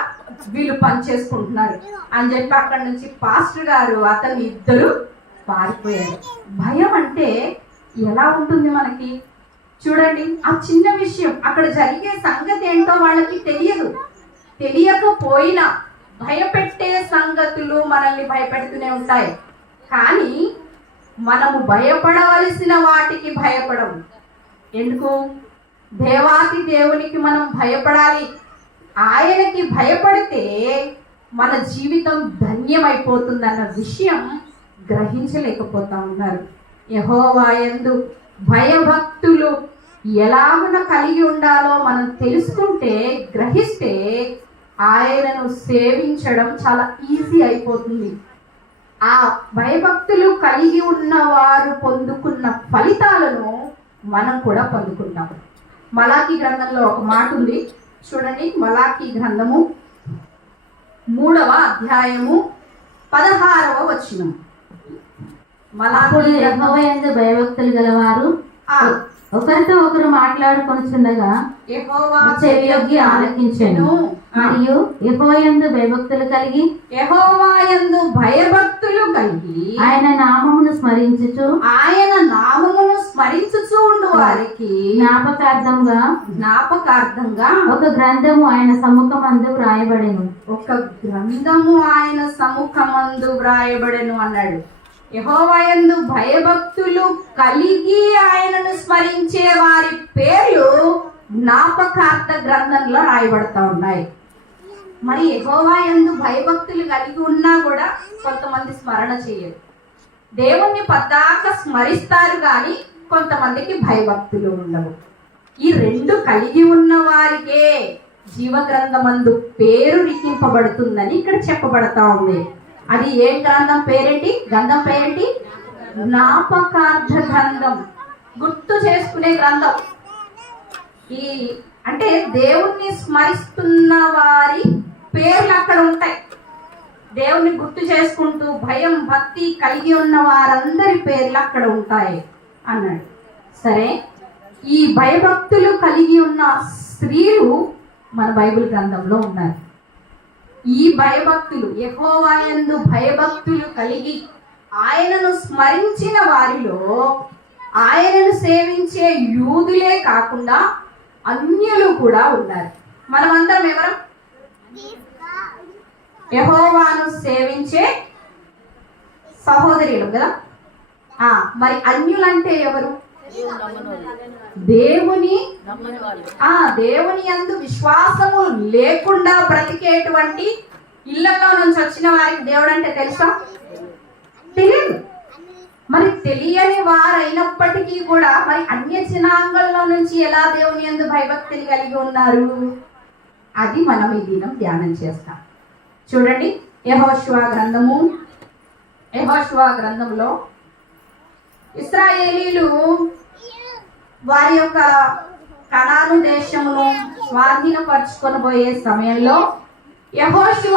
వీళ్ళు పనిచేసుకుంటున్నారు అని చెప్పి అక్కడి నుంచి పాస్టర్ గారు అతను ఇద్దరు పారిపోయారు. భయం అంటే ఎలా ఉంటుంది మనకి చూడండి. ఆ చిన్న విషయం అక్కడ జరిగే సంగతి ఏంటో వాళ్ళకి తెలియదు. తెలియకపోయినా భయపెట్టే సంగతులు మనల్ని భయపెడుతూనే ఉంటాయి. కానీ మనము భయపడవలసిన వాటికి భయపడము. ఎందుకు? దేవాతి దేవునికి మనం భయపడాలి. ఆయనకి భయపడితే మన జీవితం ధన్యమైపోతుందన్న విషయం గ్రహించలేకపోతా ఉన్నారు. యెహోవా యందు భయభక్తులు ఎలాగున కలిగి ఉండాలో మనం తెలుసుకుంటే, గ్రహిస్తే ఆయనను సేవించడం చాలా ఈజీ అయిపోతుంది. ఆ భయభక్తులు కలిగి ఉన్న వారు పొందుకున్న ఫలితాలను మనం కూడా పొందుకుంటాం. మలాకీ గ్రంథంలో ఒక మాట ఉంది చూడండి. మలాకీ గ్రంథము 3వ అధ్యాయము 16వ వచనం. అప్పుడు యెహోవా యందు భయభక్తులు గలవారు ఒకరితో ఒకరు మాట్లాడుకొనుచుండగా యెహోవా చెవియొగ్గి ఆలకించెను. మరియు యెహోవా యందు భయభక్తులు కలిగి ఆయన నామమును స్మరించుచు ఉండు వారికి జ్ఞాపకార్థంగా ఒక గ్రంథము ఆయన సముఖమందు వ్రాయబడెను అన్నాడు. యెహోవా యందు భయభక్తులు కలిగి ఆయనను స్మరించే వారి పేర్లు జ్ఞాపకార్థ గ్రంథంలో రాయబడతా ఉన్నాయి. మరి యెహోవా యందు భయభక్తులు కలిగి ఉన్నా కూడా కొంతమంది స్మరణ చేయరు. దేవుణ్ణి పద్దాక స్మరిస్తారు కానీ కొంతమందికి భయభక్తులు ఉండవు. ఈ 2 కలిగి ఉన్న వారికే జీవగ్రంథమందు పేరు లిఖింపబడుతుందని ఇక్కడ చెప్పబడతా ఉంది. అది ఏ గ్రంథం పేరేంటి? గ్రంథం పేరేంటి? జ్ఞాపకార్థ గ్రంథం, గుర్తు చేసుకునే గ్రంథం. ఈ అంటే దేవుణ్ణి స్మరిస్తున్న వారి పేర్లు అక్కడ ఉంటాయి. దేవుణ్ణి గుర్తు చేసుకుంటూ భయం భక్తి కలిగి ఉన్న వారందరి పేర్లు అక్కడ ఉంటాయి అన్నాడు. సరే, ఈ భయభక్తులు కలిగి ఉన్న స్త్రీలు మన బైబిల్ గ్రంథంలో ఉన్నారు. ఈ భయభక్తులు, యెహోవా యందు భయభక్తులు కలిగి ఆయనను స్మరించిన వారిలో ఆయనను సేవించే యూదులే కాకుండా అన్యులు కూడా ఉన్నారు. మనమందరం ఎవరం? యెహోవాను సేవించే సహోదరులు కదా. మరి అన్యులంటే ఎవరు? దేవుని యందు విశ్వాసము లేకుండా బ్రతికేటువంటి ఇళ్లలో నుంచి వచ్చిన వారికి దేవుడు అంటే తెలుసా? తెలియదు. మరి తెలియని వారైనప్పటికీ కూడా మరి అన్య జనాంగంలో నుంచి ఎలా దేవుని యందు భయభక్తులు కలిగి ఉన్నారు, అది మనం ఈ దినం ధ్యానం చేస్తాం. చూడండి, యెహోషువ గ్రంథంలో ఇశ్రాయేలీలు వారి యొక్క కనాను దేశమును స్వాధీనపరచుకొని పోయే సమయంలో యెహోషువ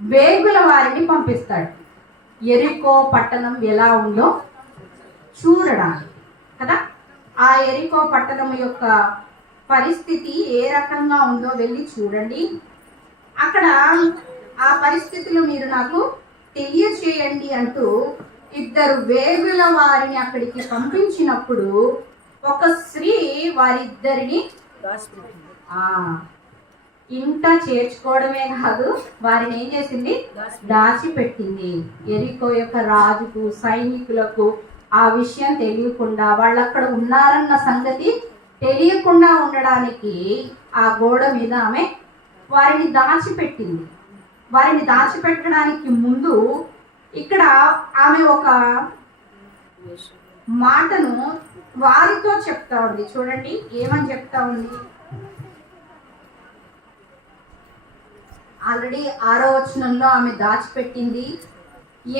వేగుల వారిని పంపిస్తాడు, యెరికో పట్టణం ఎలా ఉందో చూడడానికి కదా. ఆ యెరికో పట్టణం యొక్క పరిస్థితి ఏ రకంగా ఉందో వెళ్ళి చూడండి. అక్కడ ఆ పరిస్థితులు మీరు నాకు తెలియచేయండి అంటూ ఇద్దరు వేగుల వారిని అక్కడికి పంపించినప్పుడు ఒక స్త్రీ వారిద్దరిని ఇంట చేర్చుకోవడమే కాదు, వారిని ఏం చేసింది, దాచిపెట్టింది. యెరికో యొక్క రాజుకు సైనికులకు ఆ విషయం తెలియకుండా, వాళ్ళు అక్కడ ఉన్నారన్న సంగతి తెలియకుండా ఉండడానికి ఆ గోడ మీద ఆమె వారిని దాచిపెట్టింది. వారిని దాచిపెట్టడానికి ముందు ఇక్కడ ఆమె ఒక మాటను వారితో చెప్తా ఉంది. చూడండి ఏమని చెప్తా ఉంది. ఆల్రెడీ 6వ వచనంలో ఆమె దాచిపెట్టింది.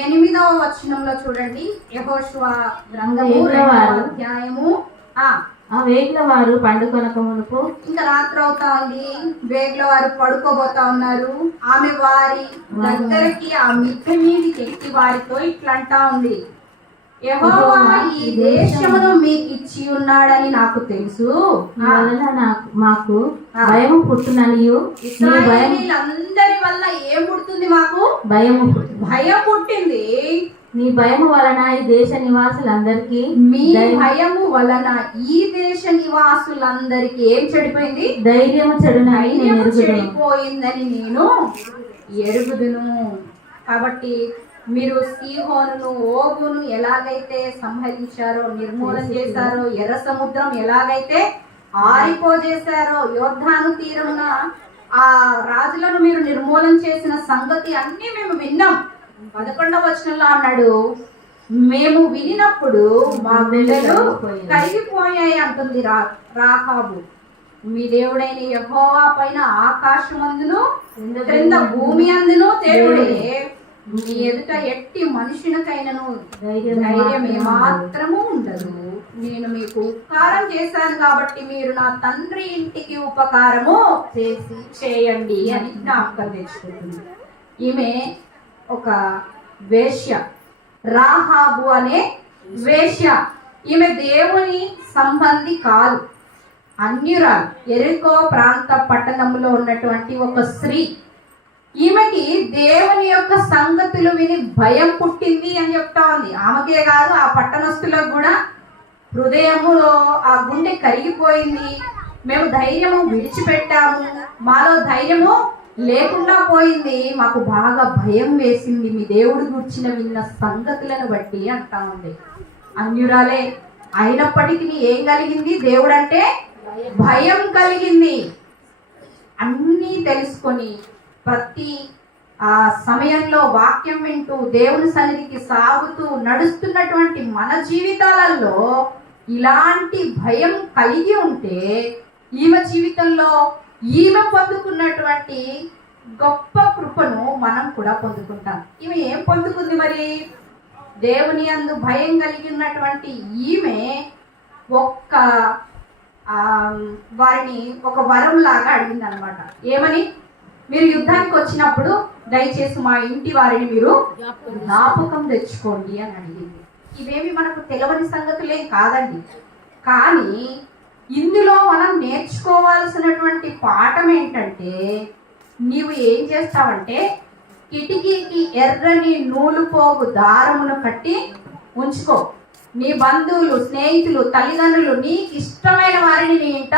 8వ వచనంలో చూడండి, యెహోషువ గ్రంథము 2వ అధ్యాయము. ఆ వేగుల వారు పండుకొనక మునుపు, ఇంకా రాత్రి అవుతా ఉంది, వేగుల వారు పడుకోబోతా ఉన్నారు. ఆమె వారి దగ్గరికి ఆ మిద్దె మీదికి ఎక్కి వారితో ఇట్లా అంటా ఉంది, యెహోవా ఈ దేశమును మీకు ఇచ్చి ఉన్నాడని నాకు తెలుసు, మాకు భయము పుట్టుననియు, ఇశ్రాయేలీయులందరి వల్ల ఏం పుడుతుంది, మాకు భయం పుట్టింది. నీ భయము వలన ఈ దేశ నివాసులందరికీ, మీ భయము వలన ఈ దేశ నివాసులందరికీ ఏం చెడిపోయింది, ధైర్యము చెడిపోయిందని నేను ఎరుగుదును. కాబట్టి మీరు సీహోనును ఓగును ఎలాగైతే సంహరించారో, నిర్మూలన చేశారో, ఎర్ర సముద్రం ఎలాగైతే ఆరిపోజేశారో, యోర్దాను తీరమున ఆ రాజులను మీరు నిర్మూలన చేసిన సంగతి అన్ని మేము విన్నాం. 11వ వచనంలో అన్నాడు, మేము వినినప్పుడు మా గుండెలు కరిగిపోయాయి అంటుంది రాహాబు. మీ దేవుడైన యెహోవా పైన ఆకాశమందును క్రింద భూమి అందును దేవుడే, మీ ఎదుట ఎట్టి మనుషునికైనను ధైర్యం ఏమాత్రము ఉండదు. నేను మీకు ఉపకారం చేశాను కాబట్టి మీరు నా తండ్రి ఇంటికి ఉపకారము చేయండి అని జ్ఞాపకం తెచ్చుకుంటుంది. ఈమె ఒక వేశ్య, రాహాబు అనే వేశ్య. ఈమె దేవుని సంబంధి కాదు, అన్యురాలు. యెరికో ప్రాంత పట్టణంలో ఉన్నటువంటి ఒక స్త్రీ. ఈమెకి దేవుని యొక్క సంగతులు విని భయం పుట్టింది అని చెప్తా ఉంది. ఆమెకే కాదు, ఆ పట్టణస్తులకు కూడా హృదయములో ఆ గుండె కరిగిపోయింది. మేము ధైర్యము విడిచిపెట్టాము, మాలో ధైర్యము లేకుండా పోయింది, మాకు బాగా భయం వేసింది మీ దేవుడు గుర్చిన విన్న సంగతులను బట్టి అంటా ఉంది. అన్యురాలే అయినప్పటికీ ఏం కలిగింది, దేవుడు అంటే భయం కలిగింది. అన్నీ తెలుసుకొని ప్రతి ఆ సమయంలో వాక్యం వింటూ దేవుని సన్నిధికి సాగుతూ నడుస్తున్నటువంటి మన జీవితాలలో ఇలాంటి భయం కలిగి ఉంటే ఈమె జీవితంలో ఈమె పొందుకున్నటువంటి గొప్ప కృపను మనం కూడా పొందుకుంటాం. ఈమె ఏం పొందుకుంది మరి? దేవుని యందు భయం కలిగి ఉన్నటువంటి ఈమె వారిని ఒక వరం లాగా అడిగింది అనమాట. ఏమని? మీరు యుద్ధానికి వచ్చినప్పుడు దయచేసి మా ఇంటి వారిని మీరు జ్ఞాపకం తెచ్చుకోండి అని అడిగింది. ఇవేమి మనకు తెలియని సంగతులేం కాదండి, కానీ ఇందులో మనం నేర్చుకోవాల్సినటువంటి పాఠం ఏంటంటే, నీవు ఏం చేస్తావంటే కిటికీకి ఎర్రని నూలు పోగు దారమును కట్టి ఉంచుకో. నీ బంధువులు, స్నేహితులు, తల్లిదండ్రులు, నీకు ఇష్టమైన వారిని నీ ఇంట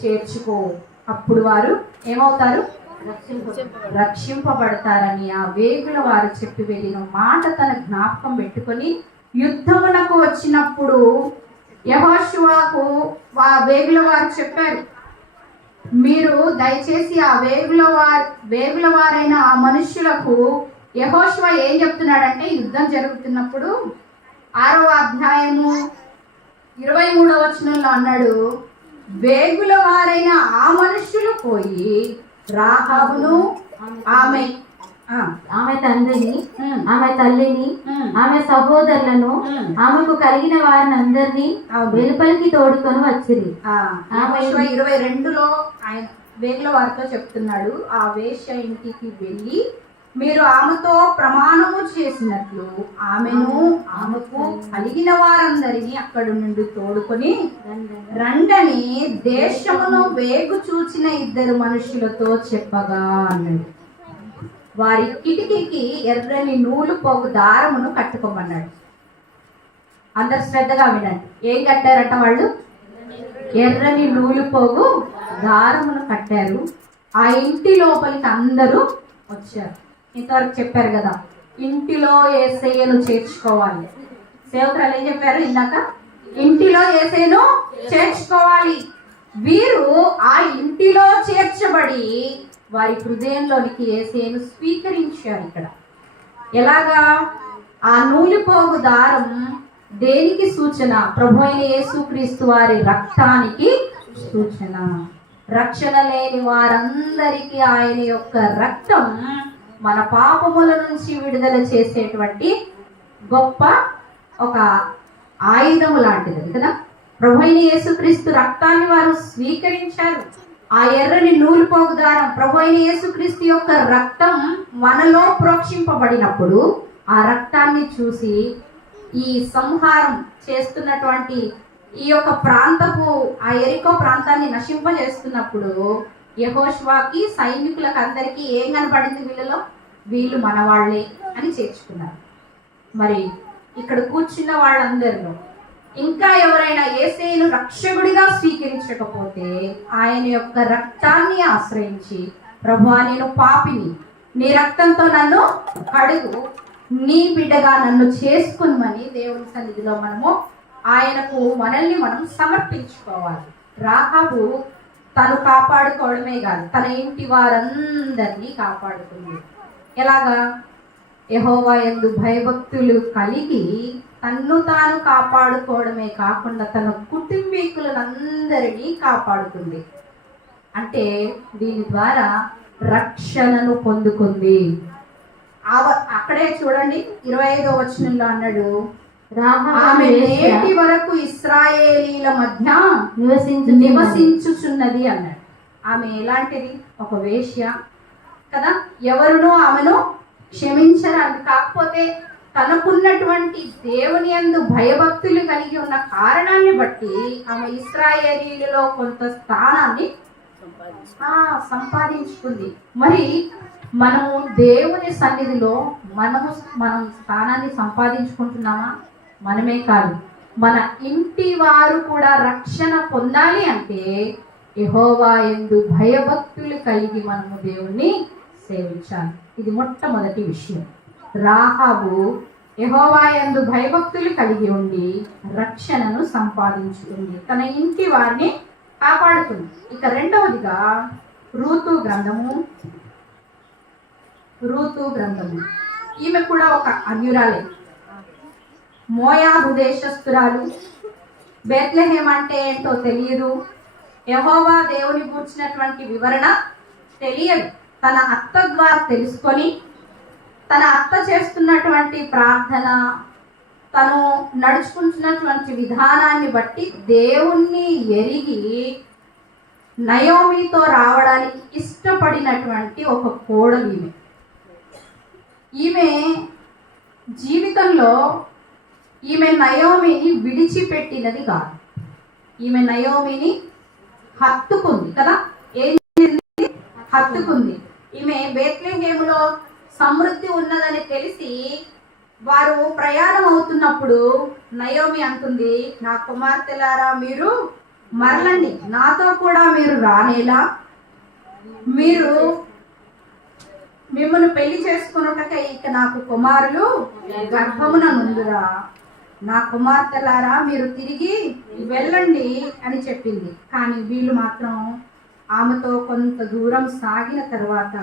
చేర్చుకో. అప్పుడు వారు ఏమవుతారు? రక్షింపబడతారని ఆ వేగుల వారు చెప్పి వెళ్ళిన మాట తన జ్ఞాపకం పెట్టుకొని యుద్ధమునకు వచ్చినప్పుడు యెహోషువకు ఆ వేగుల వారు చెప్పారు, మీరు దయచేసి ఆ వేగుల వారైన ఆ మనుష్యులకు యెహోషువ ఏం చెప్తున్నాడంటే, యుద్ధం జరుగుతున్నప్పుడు 6వ అధ్యాయము 23వ వచనంలో అన్నాడు, వేగుల వారైన ఆ మనుష్యులు పోయి రాహాబును ఆమె ఆమె తండ్రిని, ఉమ్, ఆమె తల్లిని, ఉమ్, ఆమె సహోదరులను, ఉమ్. ఆమెకు కలిగిన వారిని అందరినీ అవును. వెలుపలికి తోడుకొని వచ్చిరి. యెహోషువ 22లో ఆయన వేగుల వారితో చెప్తున్నాడు, ఆ వేశ్య ఇంటికి వెళ్ళి మీరు ఆమెతో ప్రమాణము చేసినట్లు ఆమెకు కలిగిన వారందరినీ అక్కడి నుండి తోడుకొని రండని దేశమును వేగు చూచిన 2 మనుషులతో చెప్పగా అన్నాడు. వారి కిటికీకి ఎర్రని నూలు పోగు దారమును కట్టుకోమన్నాడు. అందరు శ్రద్ధగా వినండి. ఏం కట్టారట వాళ్ళు? ఎర్రని నూలు పోగు దారమును కట్టారు. ఆ ఇంటి లోపలికి అందరూ వచ్చారు. ఇంతవరకు చెప్పారు కదా, ఇంటిలో యేసయ్యను చేర్చుకోవాలి. సేవకురాలు ఏం చెప్పారు ఇందాక? ఇంటిలో యేసయ్యను చేర్చుకోవాలి. వీరు ఆ ఇంటిలో చేర్చబడి వారి హృదయంలోనికి యేసయ్యను స్వీకరించారు. ఇక్కడ ఎలాగా? ఆ నూలిపోగు దారం దేనికి సూచన? ప్రభు అయిన యేసుక్రీస్తు వారి రక్తానికి సూచన. రక్షణ లేని వారందరికీ ఆయన యొక్క రక్తం మన పాపముల నుంచి విడుదల చేసేటువంటి గొప్ప ఒక ఆయుధము లాంటిది కదా. ప్రభు అయిన యేసుక్రీస్తు రక్తాన్ని వారు స్వీకరించారు. ఆ ఎర్రని నూలు పోగు దారం, ప్రభు అయిన యేసుక్రీస్తు యొక్క రక్తం మనలో ప్రోక్షింపబడినప్పుడు ఆ రక్తాన్ని చూసి ఈ సంహారం చేస్తున్నటువంటి ఈ యొక్క ప్రాంతపు ఆ ఎరికో ప్రాంతాన్ని నశింపజేస్తున్నప్పుడు యెహోషువకి సైనికులకు అందరికీ ఏం కనపడింది? వీళ్ళు మనవాళ్లే అని చేర్చుకున్నారు. మరి ఇక్కడ కూర్చున్న వాళ్ళందరిలో ఇంకా ఎవరైనా యేసయ్యను రక్షకుడిగా స్వీకరించకపోతే ఆయన యొక్క రక్తాన్ని ఆశ్రయించి, ప్రభువా నేను పాపిని, నీ రక్తంతో నన్ను కడుగు, నీ బిడ్డగా నన్ను చేసుకుని దేవుని సన్నిధిలో మనము ఆయనకు మనల్ని మనం సమర్పించుకోవాలి. రాహాబు తను కాపాడుకోవడమే కాదు, తన ఇంటి వారందరినీ కాపాడుకుంది. ఎలాగా? యెహోవా యందు భయభక్తులు కలిగి తన్ను తాను కాపాడుకోవడమే కాకుండా తన కుటుంబీకులందరినీ కాపాడుకుంది. అంటే దీని ద్వారా రక్షణను పొందుకుంది. అక్కడే చూడండి 25వ వచనంలో అన్నాడు, ఆమె నేటి వరకు ఇశ్రాయేలీల మధ్య నివసించుచున్నది అన్నాడు. ఆమె ఎలాంటిది? ఒక వేశ్య కదా. ఎవరునూ ఆమెను క్షమించరాదు. కాకపోతే తనకున్నటువంటి దేవుని యందు భయభక్తులు కలిగి ఉన్న కారణాన్ని బట్టి ఆమె ఇశ్రాయేలీలలో కొంత స్థానాన్ని సంపాదించుకుంది. మరి మనము దేవుని సన్నిధిలో మనం స్థానాన్ని సంపాదించుకుంటున్నామా? మనమే కాదు, మన ఇంటి వారు కూడా రక్షణ పొందాలి అంటే యెహోవా యందు భయభక్తులు కలిగి మనము దేవుణ్ణి సేవించాలి. ఇది మొట్టమొదటి విషయం. రాహాబు యెహోవా యందు భయభక్తులు కలిగి ఉండి రక్షణను సంపాదించుకుంది, తన ఇంటి వారిని కాపాడుకుంది. ఇక రెండవదిగా రూతు గ్రంథము. ఈమె కూడా ఒక అన్యురాలే, మోయాబు దేశస్థురాలు. బెత్లెహేం అంటే ఏంటో తెలియదు, యెహోవా దేవుని గూర్చినటువంటి వివరణ తెలియదు. తన అత్త ద్వారా తెలుసుకొని తన అత్త చేస్తున్నటువంటి ప్రార్థన, తను నడుచుకుంటున్నటువంటి విధానాన్ని బట్టి దేవుణ్ణి ఎరిగి నయోమితో రావడానికి ఇష్టపడినటువంటి ఒక కోడలు ఈమె జీవితంలో ఈమె నయోమిని విడిచిపెట్టినది కాదు. ఈమె నయోమిని హత్తుకుంది కదా. ఏం చేసింది? హత్తుకుంది. ఈమె బేత్లెహేములో సమృద్ధి ఉన్నదని తెలిసి వారు ప్రయాణం అవుతున్నప్పుడు నయోమి అంటుంది, నా కుమార్తెలారా మీరు మరలండి, నాతో కూడా మీరు రానేలా, మీరు మిమ్మల్ని పెళ్లి చేసుకున్నటకై ఇక నాకు కుమారులు గర్భమున నుండురా, నా కుమార్తెలారా మీరు తిరిగి వెళ్ళండి అని చెప్పింది. కానీ వీళ్ళు మాత్రం ఆమెతో కొంత దూరం సాగిన తర్వాత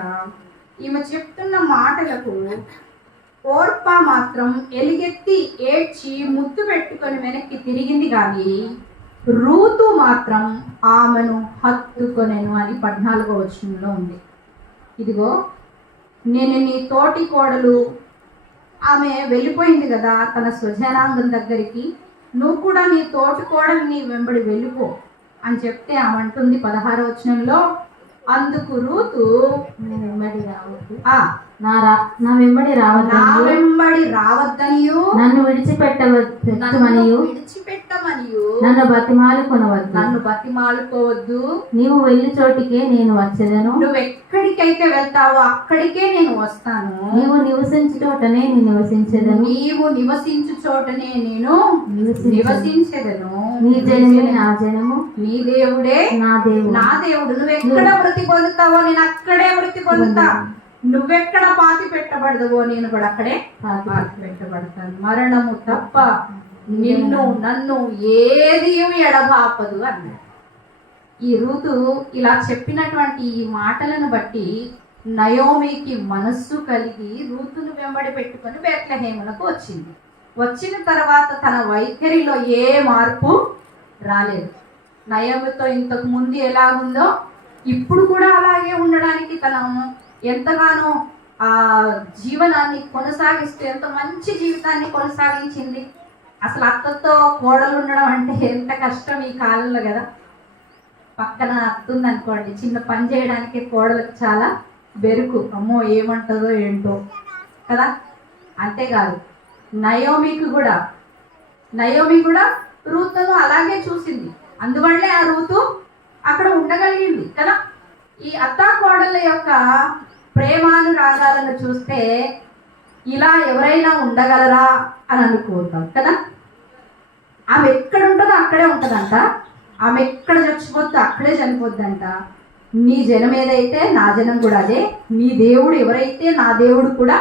ఈమె చెప్తున్న మాటలకు ఓర్పా మాత్రం ఎలుగెత్తి ఏడ్చి ముద్దు పెట్టుకొని వెనక్కి తిరిగింది, కానీ రూతు మాత్రం ఆమెను హత్తుకొనెను అని 14వ వచనంలో ఉంది. ఇదిగో నేను నీ తోటి కోడలు, ఆమె వెళ్ళిపోయింది కదా తన స్వజనాంగం దగ్గరికి, నువ్వు కూడా నీ తోటి కోడలు వెంబడి వెళ్ళిపో అని చెప్తే ఆమె అంటుంది 16వ వచనంలో, అందుకు రూతు వెంబడి రావద్దు, ఆ నా వెంబడి నా రావద్దు, వెంబడి రావద్దనియు నన్ను విడిచిపెట్టవద్దు, విడిచిపెట్టమనియు నన్ను బతిమాలు కొనవద్దు, నన్ను బతిమాలుకోవద్దు, నీవు వెళ్ళి చోటికే నేను వచ్చేదను, నువ్వు ఎక్కడికైతే వెళ్తావో అక్కడికే నేను వస్తాను, నీవు నివసించు చోటనే నేను నివసించేదను, నీవు నివసించు చోటనే నేను నివసించేదను, నీ జనమే నా జనము, నీ దేవుడే నా దేవుడు, నా దేవుడు. నువ్వు ఎక్కడ వృత్తి పొందుతావో నేను అక్కడే వృత్తి పొందుతా, నువ్వెక్కడ పాతి పెట్టబడదువో నేను కూడా అక్కడే పాతి పెట్టబడతాను, మరణము తప్ప నిన్ను నన్ను ఏది ఎడబాపదు అన్నాడు. ఈ రూతు ఇలా చెప్పినటువంటి ఈ మాటలను బట్టి నయోమికి మనస్సు కలిగి రూతును వెంబడి పెట్టుకొని బేత్లెహేమునకు వచ్చింది. వచ్చిన తర్వాత తన వైఖరిలో ఏ మార్పు రాలేదు. నయోమితో ఇంతకు ముందు ఎలా ఉందో ఇప్పుడు కూడా అలాగే ఉండడానికి తను ఎంతగానో ఆ జీవనాన్ని కొనసాగిస్తూ ఎంత మంచి జీవితాన్ని కొనసాగించింది. అసలు అత్తతో కోడలు ఉండడం అంటే ఎంత కష్టం ఈ కాలంలో కదా. పక్కన అత్తుంది అనుకోండి, చిన్న పని చేయడానికి కోడలకు చాలా బెరుకు, అమ్మో ఏమంటుందో ఏంటో కదా. అంతేకాదు నయోమి కూడా రూతును అలాగే చూసింది, అందువల్లే ఆ రూతు అక్కడ ఉండగలిగింది కదా. ఈ అత్తా కోడళ్ళ యొక్క ప్రేమానురాగాలను చూస్తే ఇలా ఎవరైనా ఉండగలరా అని అనుకుంటాం కదా. ఆమె ఎక్కడ ఉంటుందో అక్కడే ఉంటుందంట, ఆమె ఎక్కడ చచ్చిపోద్దో అక్కడే చనిపోద్దంట. నీ జనం ఏదైతే నా జనం కూడా అదే, నీ దేవుడు ఎవరైతే నా దేవుడు కూడా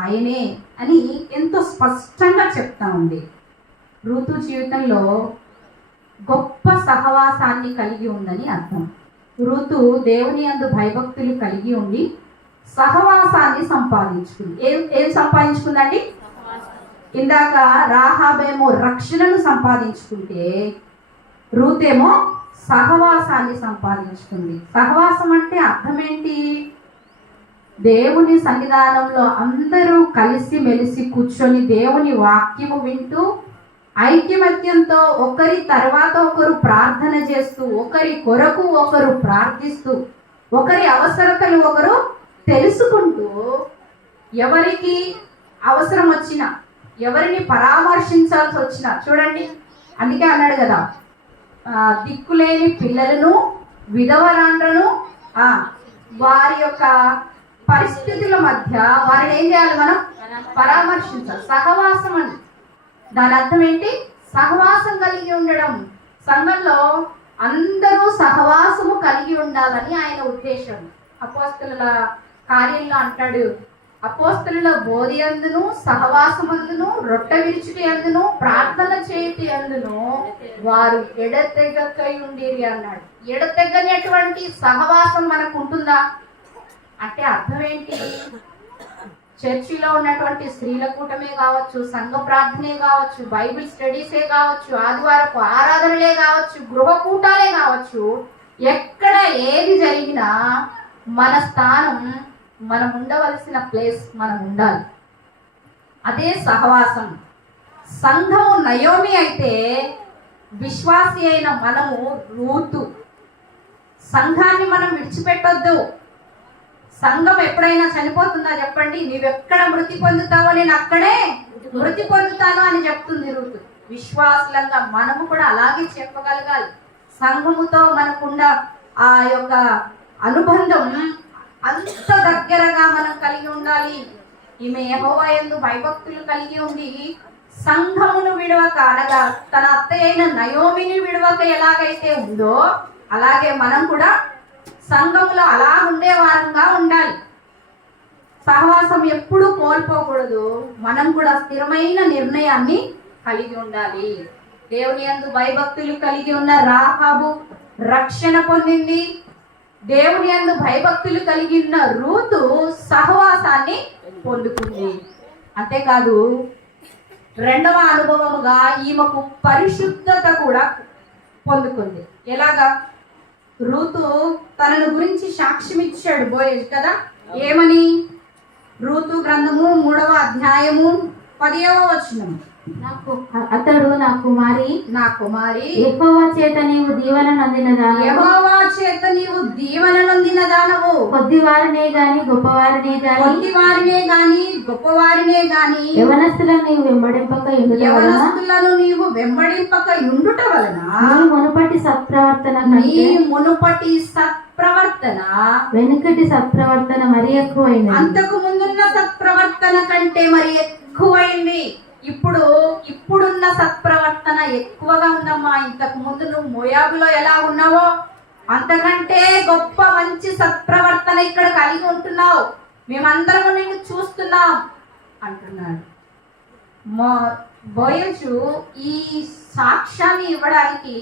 ఆయనే అని ఎంతో స్పష్టంగా చెప్తా ఉంది. ఋతు జీవితంలో గొప్ప సహవాసాన్ని కలిగి ఉందని అర్థం. ఋతు దేవుని యందు భయభక్తులు కలిగి ఉండి సహవాసాన్ని సంపాదించుకుంది. ఏం సంపాదించుకుందండి? ఇందాక రాహాబేమో రక్షణను సంపాదించుకుంటే రూతేమో సహవాసాన్ని సంపాదించుకుంది. సహవాసం అంటే అర్థం ఏంటి? దేవుని సన్నిధానంలో అందరూ కలిసి మెలిసి కూర్చొని దేవుని వాక్యము వింటూ ఐక్యమత్యంతో ఒకరి తర్వాత ఒకరు ప్రార్థన చేస్తూ, ఒకరి కొరకు ఒకరు ప్రార్థిస్తూ, ఒకరి అవసరతలు ఒకరు తెలుసుకుంటూ, ఎవరికి అవసరం వచ్చినా, ఎవరిని పరామర్శించాల్సి వచ్చినా, చూడండి అందుకే అన్నాడు కదా, దిక్కులేని పిల్లలను విధవరాండ్రను వారి యొక్క పరిస్థితుల మధ్య వారిని ఏం చేయాలి? మనం పరామర్శించాలి. సహవాసం అని దాని అర్థం ఏంటి? సహవాసం కలిగి ఉండడం. సంఘంలో అందరూ సహవాసము కలిగి ఉండాలని ఆయన ఉద్దేశం. అపోస్తలుల కార్యంలో అంటాడు, అపోస్తలుల బోధి అందును సహవాసమందును రొట్టె విరుచుటి అందును ప్రార్థన చేయుటి అందును వారు ఎడతెగకై ఉండేది అన్నాడు. ఎడతెగనేటువంటి సహవాసం మనకు ఉంటుందా అంటే అర్థం ఏంటి? చర్చిలో ఉన్నటువంటి స్త్రీల కూటమే కావచ్చు, సంఘ ప్రార్థనే కావచ్చు, బైబిల్ స్టడీసే కావచ్చు, ఆదివారపు ఆరాధనలే కావచ్చు, గృహ కూటాలే కావచ్చు, ఎక్కడ ఏది జరిగినా మన స్థానం, మనం ఉండవలసిన ప్లేస్ మనం ఉండాలి. అదే సహవాసం. సంఘము నయోమి అయితే విశ్వాసి అయిన మనము రూతు. సంఘాన్ని మనం విడిచిపెట్టొద్దు. సంఘం ఎప్పుడైనా చనిపోతుందా చెప్పండి? నీవెక్కడ మృతి పొందుతావో నేను అక్కడే మృతి పొందుతాను అని చెప్తుంది రూతు. విశ్వాసులంగా మనము కూడా అలాగే చెప్పగలగాలి. సంఘముతో మనకున్న ఆ యొక్క అనుబంధం అంత దగ్గరగా మనం కలిగి ఉండాలి. ఈమె యెహోవా యందు భయభక్తులు కలిగి ఉండి సంఘమును విడవక, అనగా తన అత్తయ్య అయిన నయోమిని విడవక ఎలాగైతే ఉందో అలాగే మనం కూడా సంఘములో అలా ఉండే వారంగా ఉండాలి. సహవాసం ఎప్పుడూ కోల్పోకూడదు. మనం కూడా స్థిరమైన నిర్ణయాన్ని కలిగి ఉండాలి. దేవుని యందు భయభక్తులు కలిగి ఉన్న రాహాబు రక్షణ పొందింది. దేవుని యందు భయభక్తులు కలిగిన రూతు సహవాసాన్ని పొందుకుంది. అంతేకాదు రెండవ అనుభవముగా ఈమెకు పరిశుద్ధత కూడా పొందుకుంది. ఎలాగా? రూతు తనను గురించి సాక్ష్యం ఇచ్చాడు బోయజ్ కదా. ఏమని? రూతు గ్రంథము 3వ అధ్యాయము 10వ వచనం. అతడు నా కుమారి యెహోవా చేత నీవు దీవెన నొందినదానవు, యెహోవా చేత నీవు దీవెన నొందినదానవు, కొద్దివారినే గాని గొప్పవారినే గాని యవనస్తులను నీవు వెంబడింపక ఉండుట వలన నీ మునుపటి సత్ప్రవర్తన వెనుకటి సత్ప్రవర్తన మరి ఎక్కువైంది. అంతకు ముందున్న సత్ప్రవర్తన కంటే మరి ఎక్కువైంది. ఇప్పుడున్న సత్ప్రవర్తన ఎక్కువగా ఉందమ్మా. ఇంతకు ముందు నువ్వు మోయాబులో ఎలా ఉన్నావో అంతకంటే గొప్ప మంచి సత్ప్రవర్తన ఇక్కడ కలిగి ఉంటున్నావు. మేమందరము నిన్ను చూస్తున్నాం అంటున్నాడు. బోయజు ఈ సాక్ష్యాన్ని ఇవ్వడానికి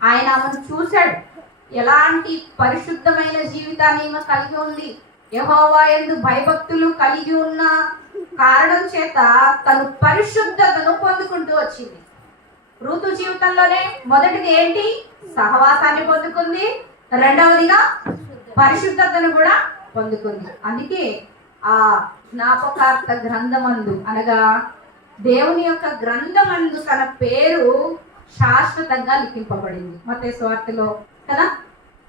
ఆయన ఆమెను చూశాడు. ఎలాంటి పరిశుద్ధమైన జీవితాన్ని ఈమె కలిగి ఉంది. యెహోవా యందు భయభక్తులు కలిగి ఉన్న కారణం చేత తను పరిశుద్ధతను పొందుకుంటూ వచ్చింది. ఋతు జీవితంలోనే మొదటిది ఏంటి? సహవాసాన్ని పొందుకుంది. రెండవదిగా పరిశుద్ధతను కూడా పొందుకుంది. అందుకే ఆ జ్ఞాపకార్థ గ్రంథమందు అనగా దేవుని యొక్క గ్రంథమందు తన పేరు శాశ్వతంగా లిఖింపబడింది. మత్తయి సువార్తలో కదా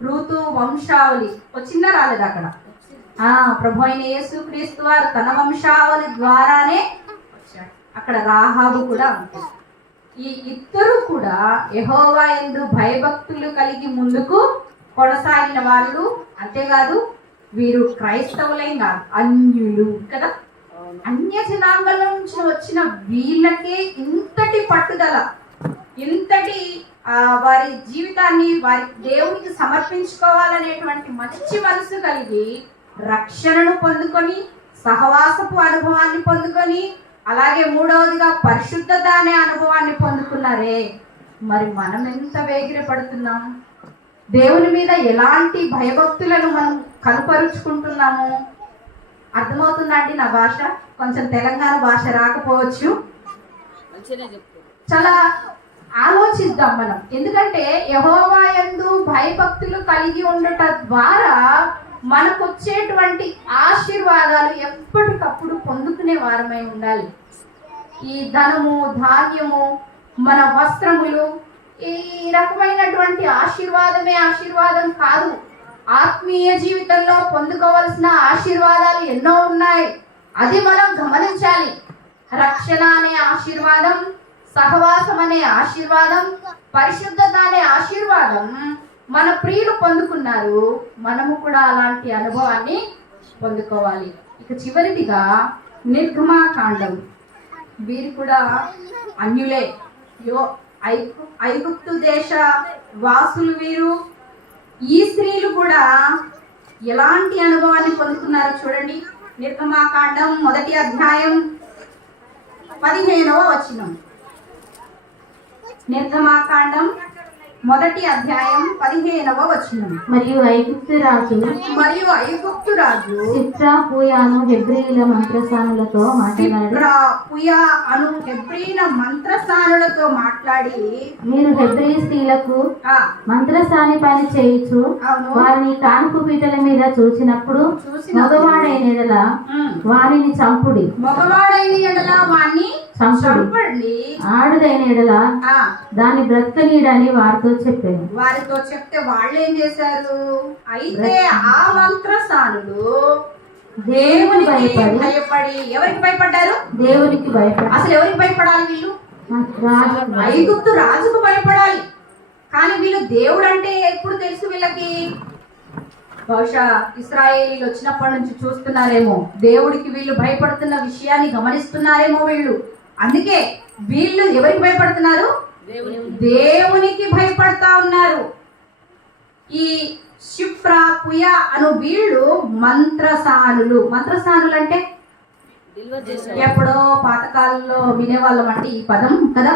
ఋతు వంశావళి వచ్చిందా రాలేదా? అక్కడ ప్రభు అయిన యేసుక్రీస్తు వారు తన వంశావళి ద్వారానే వచ్చాడు. అక్కడ రాహాబు కూడా ఉంటుంది. ఈ ఇద్దరు కూడా యెహోవా యందు భయభక్తులు కలిగి ముందుకు కొనసాగిన వాళ్ళు. అంతేకాదు వీరు క్రైస్తవులేం కాదు, అన్యులు కదా. అన్య జనాంగాల నుంచి వచ్చిన వీళ్ళకే ఇంతటి పట్టుదల, ఇంతటి వారి జీవితాన్ని వారి దేవునికి సమర్పించుకోవాలనేటువంటి మంచి మనసు కలిగి రక్షణను పొందుకొని సహవాసపు అనుభవాన్ని పొందుకొని అలాగే మూడవదిగా పరిశుద్ధత అనే అనుభవాన్ని పొందుకున్నారే. మరి మనం ఎంత వేగిరపడుతున్నాం? దేవుని మీద ఎలాంటి భయభక్తులను మనం కనుపరుచుకుంటున్నాము? అర్థమవుతుందండి నా భాష? కొంచెం తెలంగాణ భాష రాకపోవచ్చు, చాలా ఆలోచిద్దాం మనం. ఎందుకంటే యెహోవా యందు భయభక్తులు కలిగి ఉండట ద్వారా మనకు వచ్చేటువంటి ఆశీర్వాదాలు ఎప్పటికప్పుడు పొందుకునే వారమై ఉండాలి. ఈ ధనము, ధాన్యము, మన వస్త్రములు, ఈ రకమైనటువంటి ఆశీర్వాదమే ఆశీర్వాదం కాదు. ఆత్మీయ జీవితంలో పొందుకోవలసిన ఆశీర్వాదాలు ఎన్నో ఉన్నాయి. అది మనం గమనించాలి. రక్షణ అనే ఆశీర్వాదం, సహవాసం అనే ఆశీర్వాదం, పరిశుద్ధత అనే ఆశీర్వాదం మన ప్రియులు పొందుకున్నారు. మనము కూడా అలాంటి అనుభవాన్ని పొందుకోవాలి. ఇక చివరిదిగా నిర్గమాకాండం. వీరు కూడా అన్యులే, ఐగుప్తు దేశ వాసులు వీరు. ఈ స్త్రీలు కూడా ఎలాంటి అనుభవాన్ని పొందుకున్నారో చూడండి. నిర్గమాకాండం 1వ అధ్యాయం 15వ వచనం. నిర్గమాకాండం 1వ అధ్యాయం 15వ వచనం. మరియు ఐగుప్తు రాజు సిప్రా పూయాను హెబ్రీల మంత్రసానులతో మాట్లాడి మీరు హెబ్రీ స్త్రీలకు మంత్రసాని పని చేయించు వారిని కానుపు పీటల మీద చూసినప్పుడు మగవాడైన ఎడల వారిని చంపుడి, ఆడుదైన ఎడల దాన్ని బ్రతకనీయడని వారితో చెప్తే వాళ్ళు ఏం చేశారు? అయితే ఆ మంత్రసానులు దేవునికి భయపడి, ఎవరికి భయపడ్డారు? దేవునికి భయపడి. అసలు ఎవరికి భయపడాలి? వీళ్ళు ఐగుప్తు రాజుకు భయపడాలి. కానీ వీళ్ళు దేవుడు అంటే ఎప్పుడు తెలుసు వీళ్ళకి? బహుశా ఇశ్రాయేలీలు వచ్చినప్పటి నుంచి చూస్తున్నారేమో, దేవుడికి వీళ్ళు భయపడుతున్న విషయాన్ని గమనిస్తున్నారేమో వీళ్ళు. అందుకే వీళ్ళు ఎవరికి భయపడుతున్నారు? దేవునికి భయపడతా ఉన్నారు. ఈ షిప్రా పుయ అను వీళ్ళు మంత్రసానులు. మంత్రసానులు అంటే ఎప్పుడో పాతకాలంలో వినేవాళ్ళం అంటే ఈ పదం కదా.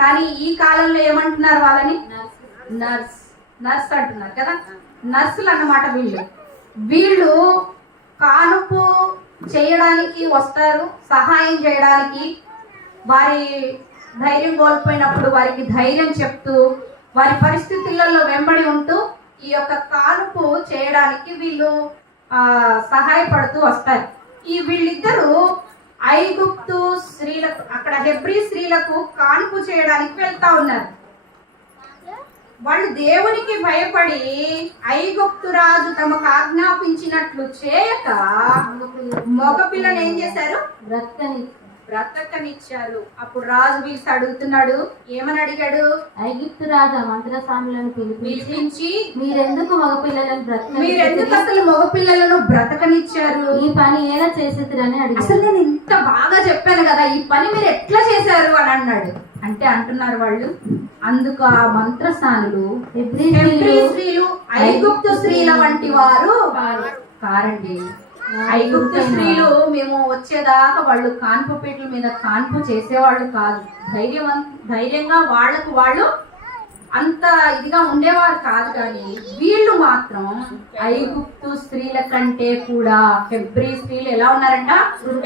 కానీ ఈ కాలంలో ఏమంటున్నారు వాళ్ళని? నర్స్. నర్స్ అంటున్నారు కదా, నర్సులు అన్నమాట వీళ్ళు కానుపు చేయడానికి వస్తారు, సహాయం చేయడానికి. వారి ధైర్యం కోల్పోయినప్పుడు వారికి ధైర్యం చెప్తూ, వారి పరిస్థితులలో వెంబడి ఉంటూ ఈ యొక్క కానుపు చేయడానికి వీళ్ళు సహాయపడుతూ వస్తారు. వీళ్ళిద్దరూ ఐగుప్తు స్త్రీలకు, అక్కడ హెబ్రీ స్త్రీలకు కానుపు చేయడానికి వెళ్తా ఉన్నారు. వాళ్ళు దేవునికి భయపడి ఐగుప్తు రాజు తమకు ఆజ్ఞాపించినట్లు చేయక మగపిల్లని ఏం చేశారు? బ్రతకనిచ్చారు. అప్పుడు రాజు వీళ్ళు అడుగుతున్నాడు, ఏమని అడిగాడు? ఐగుప్తు రాజు మంత్రసానులను పిలిపించి మీరెందుకు అసలు మగపిల్లలను బ్రతకనిచ్చారు? ఈ పని ఎలా చేసేదిరని అడిగారు. అసలు నేను ఇంత బాగా చెప్పాను కదా, ఈ పని మీరు ఎట్లా చేశారు అని అన్నాడు. అంటే అంటున్నారు వాళ్ళు, అందుకు ఆ మంత్రసానులు హెబ్రీ స్త్రీలు ఐగుప్తు స్త్రీల వంటి వారు కారండి. ఐగుప్తు స్త్రీలు మేము వచ్చేదాకా వాళ్ళు కాన్పు పీటల మీద కాన్పు చేసేవాళ్ళు కాదు. ధైర్యంగా వాళ్ళకు వాళ్ళు అంత ఇదిగా ఉండేవారు కాదు. కానీ వీళ్ళు మాత్రం ఐగుప్తు స్త్రీల కంటే కూడా హెబ్రీ స్త్రీలు ఎలా ఉన్నారంట?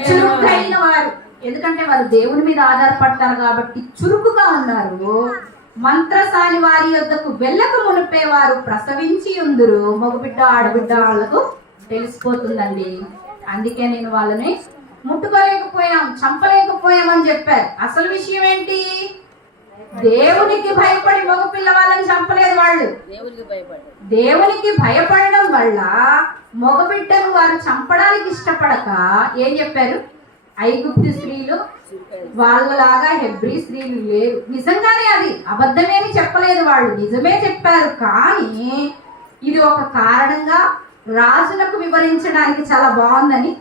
చురుకైన వారు. ఎందుకంటే వారు దేవుని మీద ఆధారపడతారు కాబట్టి చురుకుగా ఉన్నారు. మంత్రసాని వారి యొద్దకు వెళ్ళక మునిపే వారు ప్రసవించి ఉందురు, మగబిడ్డ ఆడబిడ్డ వాళ్ళకు తెలిసిపోతుందండి. అందుకే నేను వాళ్ళని ముట్టుకోలేకపోయాం, చంపలేకపోయామని చెప్పారు. అసలు విషయం ఏంటి? దేవునికి భయపడి మగపిల్ల వాళ్ళని చంపలేదు. వాళ్ళు దేవునికి భయపడడం వల్ల మగబిడ్డను వారు చంపడానికి ఇష్టపడక ఏం చెప్పారు? ఐగుప్తు స్త్రీలు వాళ్ళలాగా హెబ్రీ స్త్రీలు లేరు. నిజంగానే అది అబద్ధమేమి చెప్పలేదు, వాళ్ళు నిజమే చెప్పారు. కానీ ఇది ఒక కారణంగా రాజులకు వివరించడానికి చాలా బాగుందని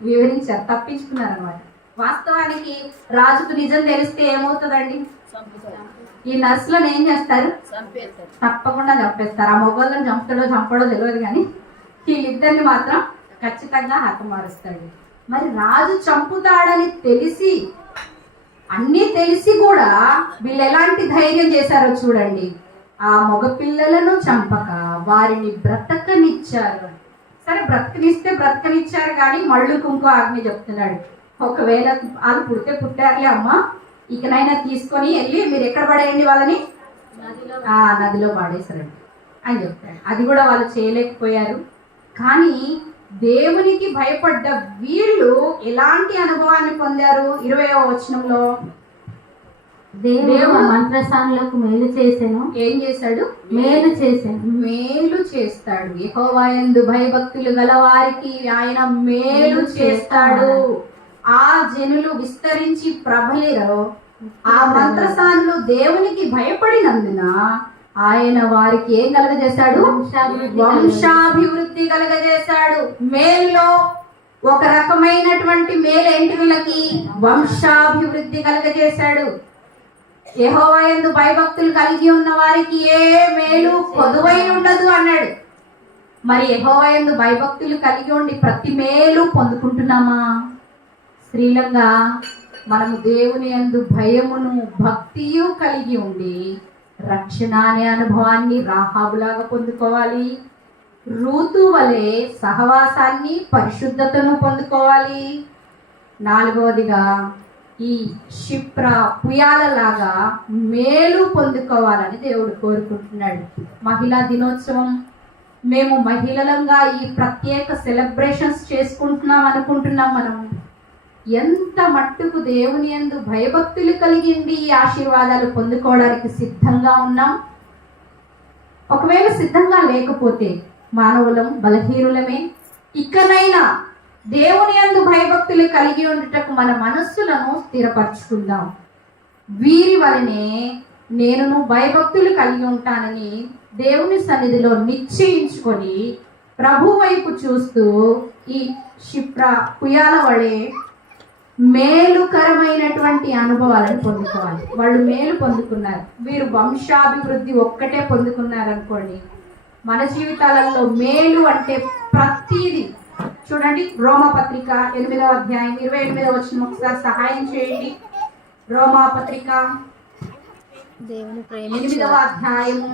వివరించారు, తప్పించుకున్నారు అనమాట. వాస్తవానికి రాజుకు నిజం తెలిస్తే ఏమవుతుందండి? ఈ నర్సులను ఏం చేస్తారు? తప్పకుండా చంపేస్తారు. ఆ మొగోళ్ళని చంపడో తెలియదు, కానీ వీళ్ళిద్దరిని మాత్రం ఖచ్చితంగా హతమారుస్తాడు. మరి రాజు చంపుతాడని తెలిసి, అన్నీ తెలిసి కూడా వీళ్ళు ఎలాంటి ధైర్యం చేశారో చూడండి. ఆ మగపిల్లలను చంపక వారిని బ్రతకనిచ్చారు. సరే, బ్రతకనిచ్చారు కానీ మళ్ళీ ఇంకో ఆజ్ఞ చెప్తున్నాడు. ఒకవేళ అది పుట్టారులే అమ్మా, ఇకనైనా తీసుకొని వెళ్ళి మీరు ఎక్కడ పడేయండి వాళ్ళని? నదిలో పడేశారండి అని చెప్తాడు. అది కూడా వాళ్ళు చేయలేకపోయారు. కానీ దేవునికి భయపడ్డ వీళ్ళు ఎలాంటి అనుభవాన్ని పొందారు? 20వ వచనంలో దేవుడు మంత్రసానులకు మేలు చేశాను. ఏం చేశాడు? మేలు చేస్తాడు. యెహోవా యందు భయభక్తులు గల వారికి ఆయన మేలు చేస్తాడు. ఆ జనులు విస్తరించి ప్రబలిరో, ఆ మంత్రసానులు దేవునికి భయపడినందున ఆయన వారికి ఏం కలగజేశాడు? వంశాభివృద్ధి కలగజేశాడు. మేల్లో ఒక రకమైనటువంటి మేలు ఏంటి? వీళ్ళకి వంశాభివృద్ధి కలగజేశాడు. యెహోవా యందు భయభక్తులు కలిగి ఉన్న వారికి ఏ మేలు కొదువై ఉండదు అన్నాడు. మరి యెహోవా యందు భయభక్తులు కలిగి ఉండి ప్రతి మేలు పొందుకుంటున్నామా? స్త్రీలంగా మనము దేవుని యందు భయమును భక్తియు కలిగి ఉండి రక్షణ అనే అనుభవాన్ని రాహాబులాగా పొందుకోవాలి. రూతు వలె సహవాసాన్ని, పరిశుద్ధతను పొందుకోవాలి. 4వదిగా ఈ క్షిప్ర పుయాలలాగా మేలు పొందుకోవాలని దేవుడు కోరుకుంటున్నాడు. మహిళా దినోత్సవం మేము మహిళలంగా ఈ ప్రత్యేక సెలబ్రేషన్స్ చేసుకుంటున్నాం అనుకుంటున్నాం. మనం ఎంత మట్టుకు దేవుని యందు భయభక్తులు కలిగింది ఈ ఆశీర్వాదాలు పొందుకోవడానికి సిద్ధంగా ఉన్నాం? ఒకవేళ సిద్ధంగా లేకపోతే మానవులం, బలహీనులమే. ఇకనైనా దేవుని యందు భయభక్తులు కలిగి ఉండుటకు మన మనస్సులను స్థిరపరచుకుందాం. వీరి వలనే నేను భయభక్తులు కలిగి ఉంటానని దేవుని సన్నిధిలో నిశ్చయించుకొని ప్రభు వైపు చూస్తూ ఈ క్షిప్ర పుయాల వలె మేలుకరమైనటువంటి అనుభవాలను పొందుకోవాలి. వాళ్ళు మేలు పొందుకున్నారు, వీరు వంశాభివృద్ధి ఒక్కటే పొందుకున్నారు అనుకోండి. మన జీవితాలలో మేలు అంటే ప్రతిదీ చూడండి. రోమాపత్రిక 8వ అధ్యాయం 28వ వచనం ఒకసారి సహాయం చేయండి. రోమాపత్రిక 8వ అధ్యాయము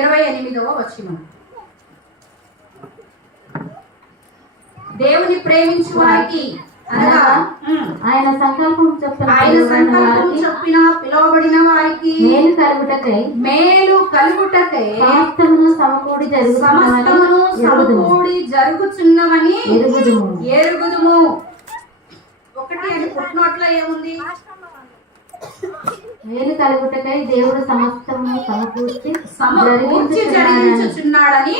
28వ వచనం. దేవుని ప్రేమించు వారికి అనగా ఆయన సంకల్పం చొప్పున పిలువబడిన వారికి మేలు కలుగుటకై సమకూడి జరుగుచున్నవని ఎరుగుదుము. ఒకటి అని పుట్టినట్లో ఏముంది? మేలు కలుగుటకై దేవుడు సమస్తము సమకూర్చి జరిగించుచున్నాడని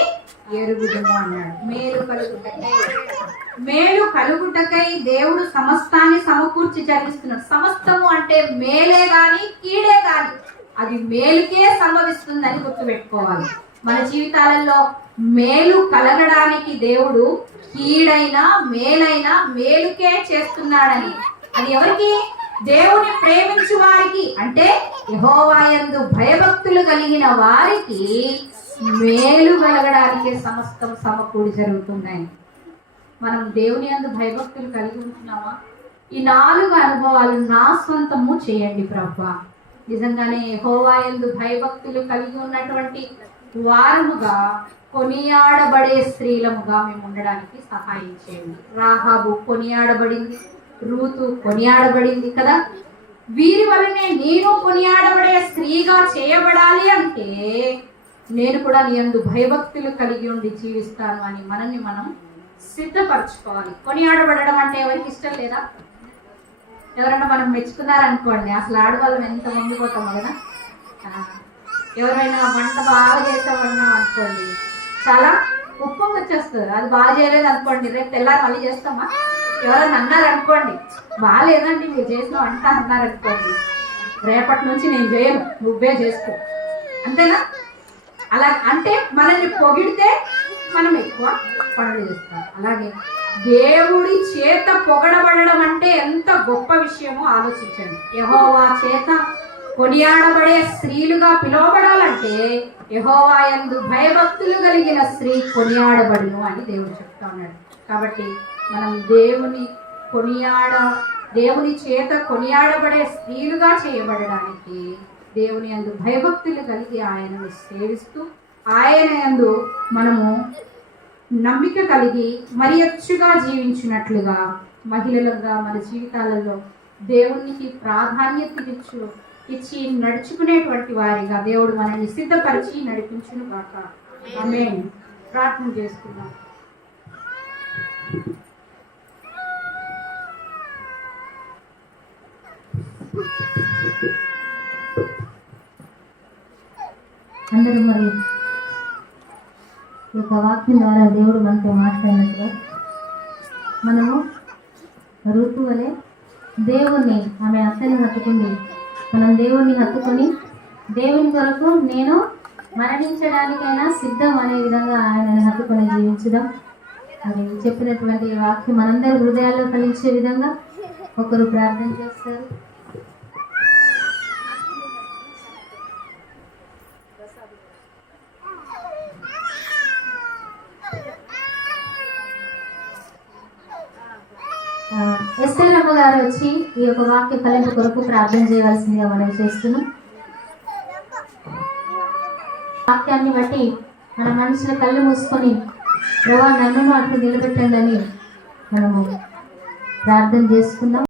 ఎరుగుదుము అన్నాడు. మేలు కలుగుటకై దేవుడు సమస్తాన్ని సమకూర్చి జరిగిస్తున్నాడు. సమస్తము అంటే మేలే గాని కీడే గాని అది మేలుకే సంభవిస్తుందని గుర్తుపెట్టుకోవాలి. మన జీవితాలలో మేలు కలగడానికి దేవుడు కీడైనా మేలైనా మేలుకే చేస్తున్నాడని. అది ఎవరికి? దేవుని ప్రేమించు వారికి, అంటే యెహోవాయందు భయభక్తులు కలిగిన వారికి మేలు కలగడానికే సమస్తం సమకూడి జరుగుతున్నాయి. మనం దేవుని యందు భయభక్తులు కలిగి ఉంటున్నామా? ఈ 4 అనుభవాలు నా సొంతము చేయండి ప్రభువా. నిజంగానే యెహోవాయందు భయభక్తులు కలిగి ఉన్నటువంటి వారముగా కొనియాడబడే స్త్రీలముగా మేము ఉండడానికి సహాయం చేయండి. రాహాబు కొనియాడబడింది, రూతు కొనియాడబడింది కదా. వీరి వలనే నేను కొనియాడబడే స్త్రీగా చేయబడాలి అంటే నేను కూడా నీ యందు భయభక్తులు కలిగి ఉండి జీవిస్తాను అని మనల్ని మనం సిద్ధపరచుకోవాలి. కొనియాడబడడం అంటే ఎవరికి ఇష్టం లేదా? ఎవరైనా మనం మెచ్చుకున్నారనుకోండి, అసలు ఆడవాళ్ళం ఎంత ముందుపోతామో కదా. ఎవరైనా వంట బాగా చేస్తామన్నాం అనుకోండి, చాలా ఉప్పం వచ్చేస్తుంది. అది బాగా చేయలేదు అనుకోండి, రేపు తెల్లారి మళ్ళీ చేస్తామా? ఎవరైనా అన్నారు అనుకోండి, బాగాలేదండి మీరు చేసిన వంట అన్నారనుకోండి, రేపటి నుంచి నేను చేయను, నువ్వే చేసుకో, అంతేనా? అలా అంటే మనల్ని పొగిడితే మనం ఎక్కువ పనులు చేస్తాం. అలాగే దేవుడి చేత పొగడబడడం అంటే ఎంత గొప్ప విషయమో ఆలోచించండి. యెహోవా చేత కొనియాడబడే స్త్రీలుగా పిలువబడాలంటే యెహోవా యందు భయభక్తులు కలిగిన స్త్రీ కొనియాడబడును అని దేవుడు చెప్తా ఉన్నాడు. కాబట్టి మనం దేవుని చేత కొనియాడబడే స్త్రీలుగా చేయబడడానికి దేవుని యందు భయభక్తులు కలిగి ఆయనను సేవిస్తూ ఆయన యందు మనము నమ్మిక కలిగి మరి అచ్చుగా జీవించినట్లుగా మహిళలుగా మన జీవితాలలో దేవునికి ప్రాధాన్యత ఇచ్చి నడుచుకునేటువంటి వారిగా దేవుడు మనల్ని సిద్ధపరిచి నడిపించును గాక. ఆమేన్. ప్రార్థన చేసుకుందాం. అందరూ మరి ఈ యొక్క వాక్యం ద్వారా దేవుడు మనతో మాట్లాడినట్టుగా మనము ఋతు వలె దేవుణ్ణి, ఆమె అత్తని హత్తుకుంది, మనం దేవుణ్ణి హత్తుకొని దేవుని కొరకు నేను మరణించడానికైనా సిద్ధం అనే విధంగా ఆయనని హత్తుకొని జీవించుదాం. మరి చెప్పినటువంటి వాక్యం మనందరి హృదయాల్లో ఫలించే విధంగా ఒకరు ప్రార్థన చేస్తారు. ఎస్టర్ అమ్మ గారు వచ్చి ఈ యొక్క వాక్య ఫలింపు కొరకు ప్రార్థన చేయవలసిందిగా మనం చేస్తున్నాం. వాక్యాన్ని బట్టి మన మనసులో కళ్ళు మూసుకొని ప్రభా నన్ను అట్లా నిలబెట్టండి అని మనము ప్రార్థన చేసుకుందాం.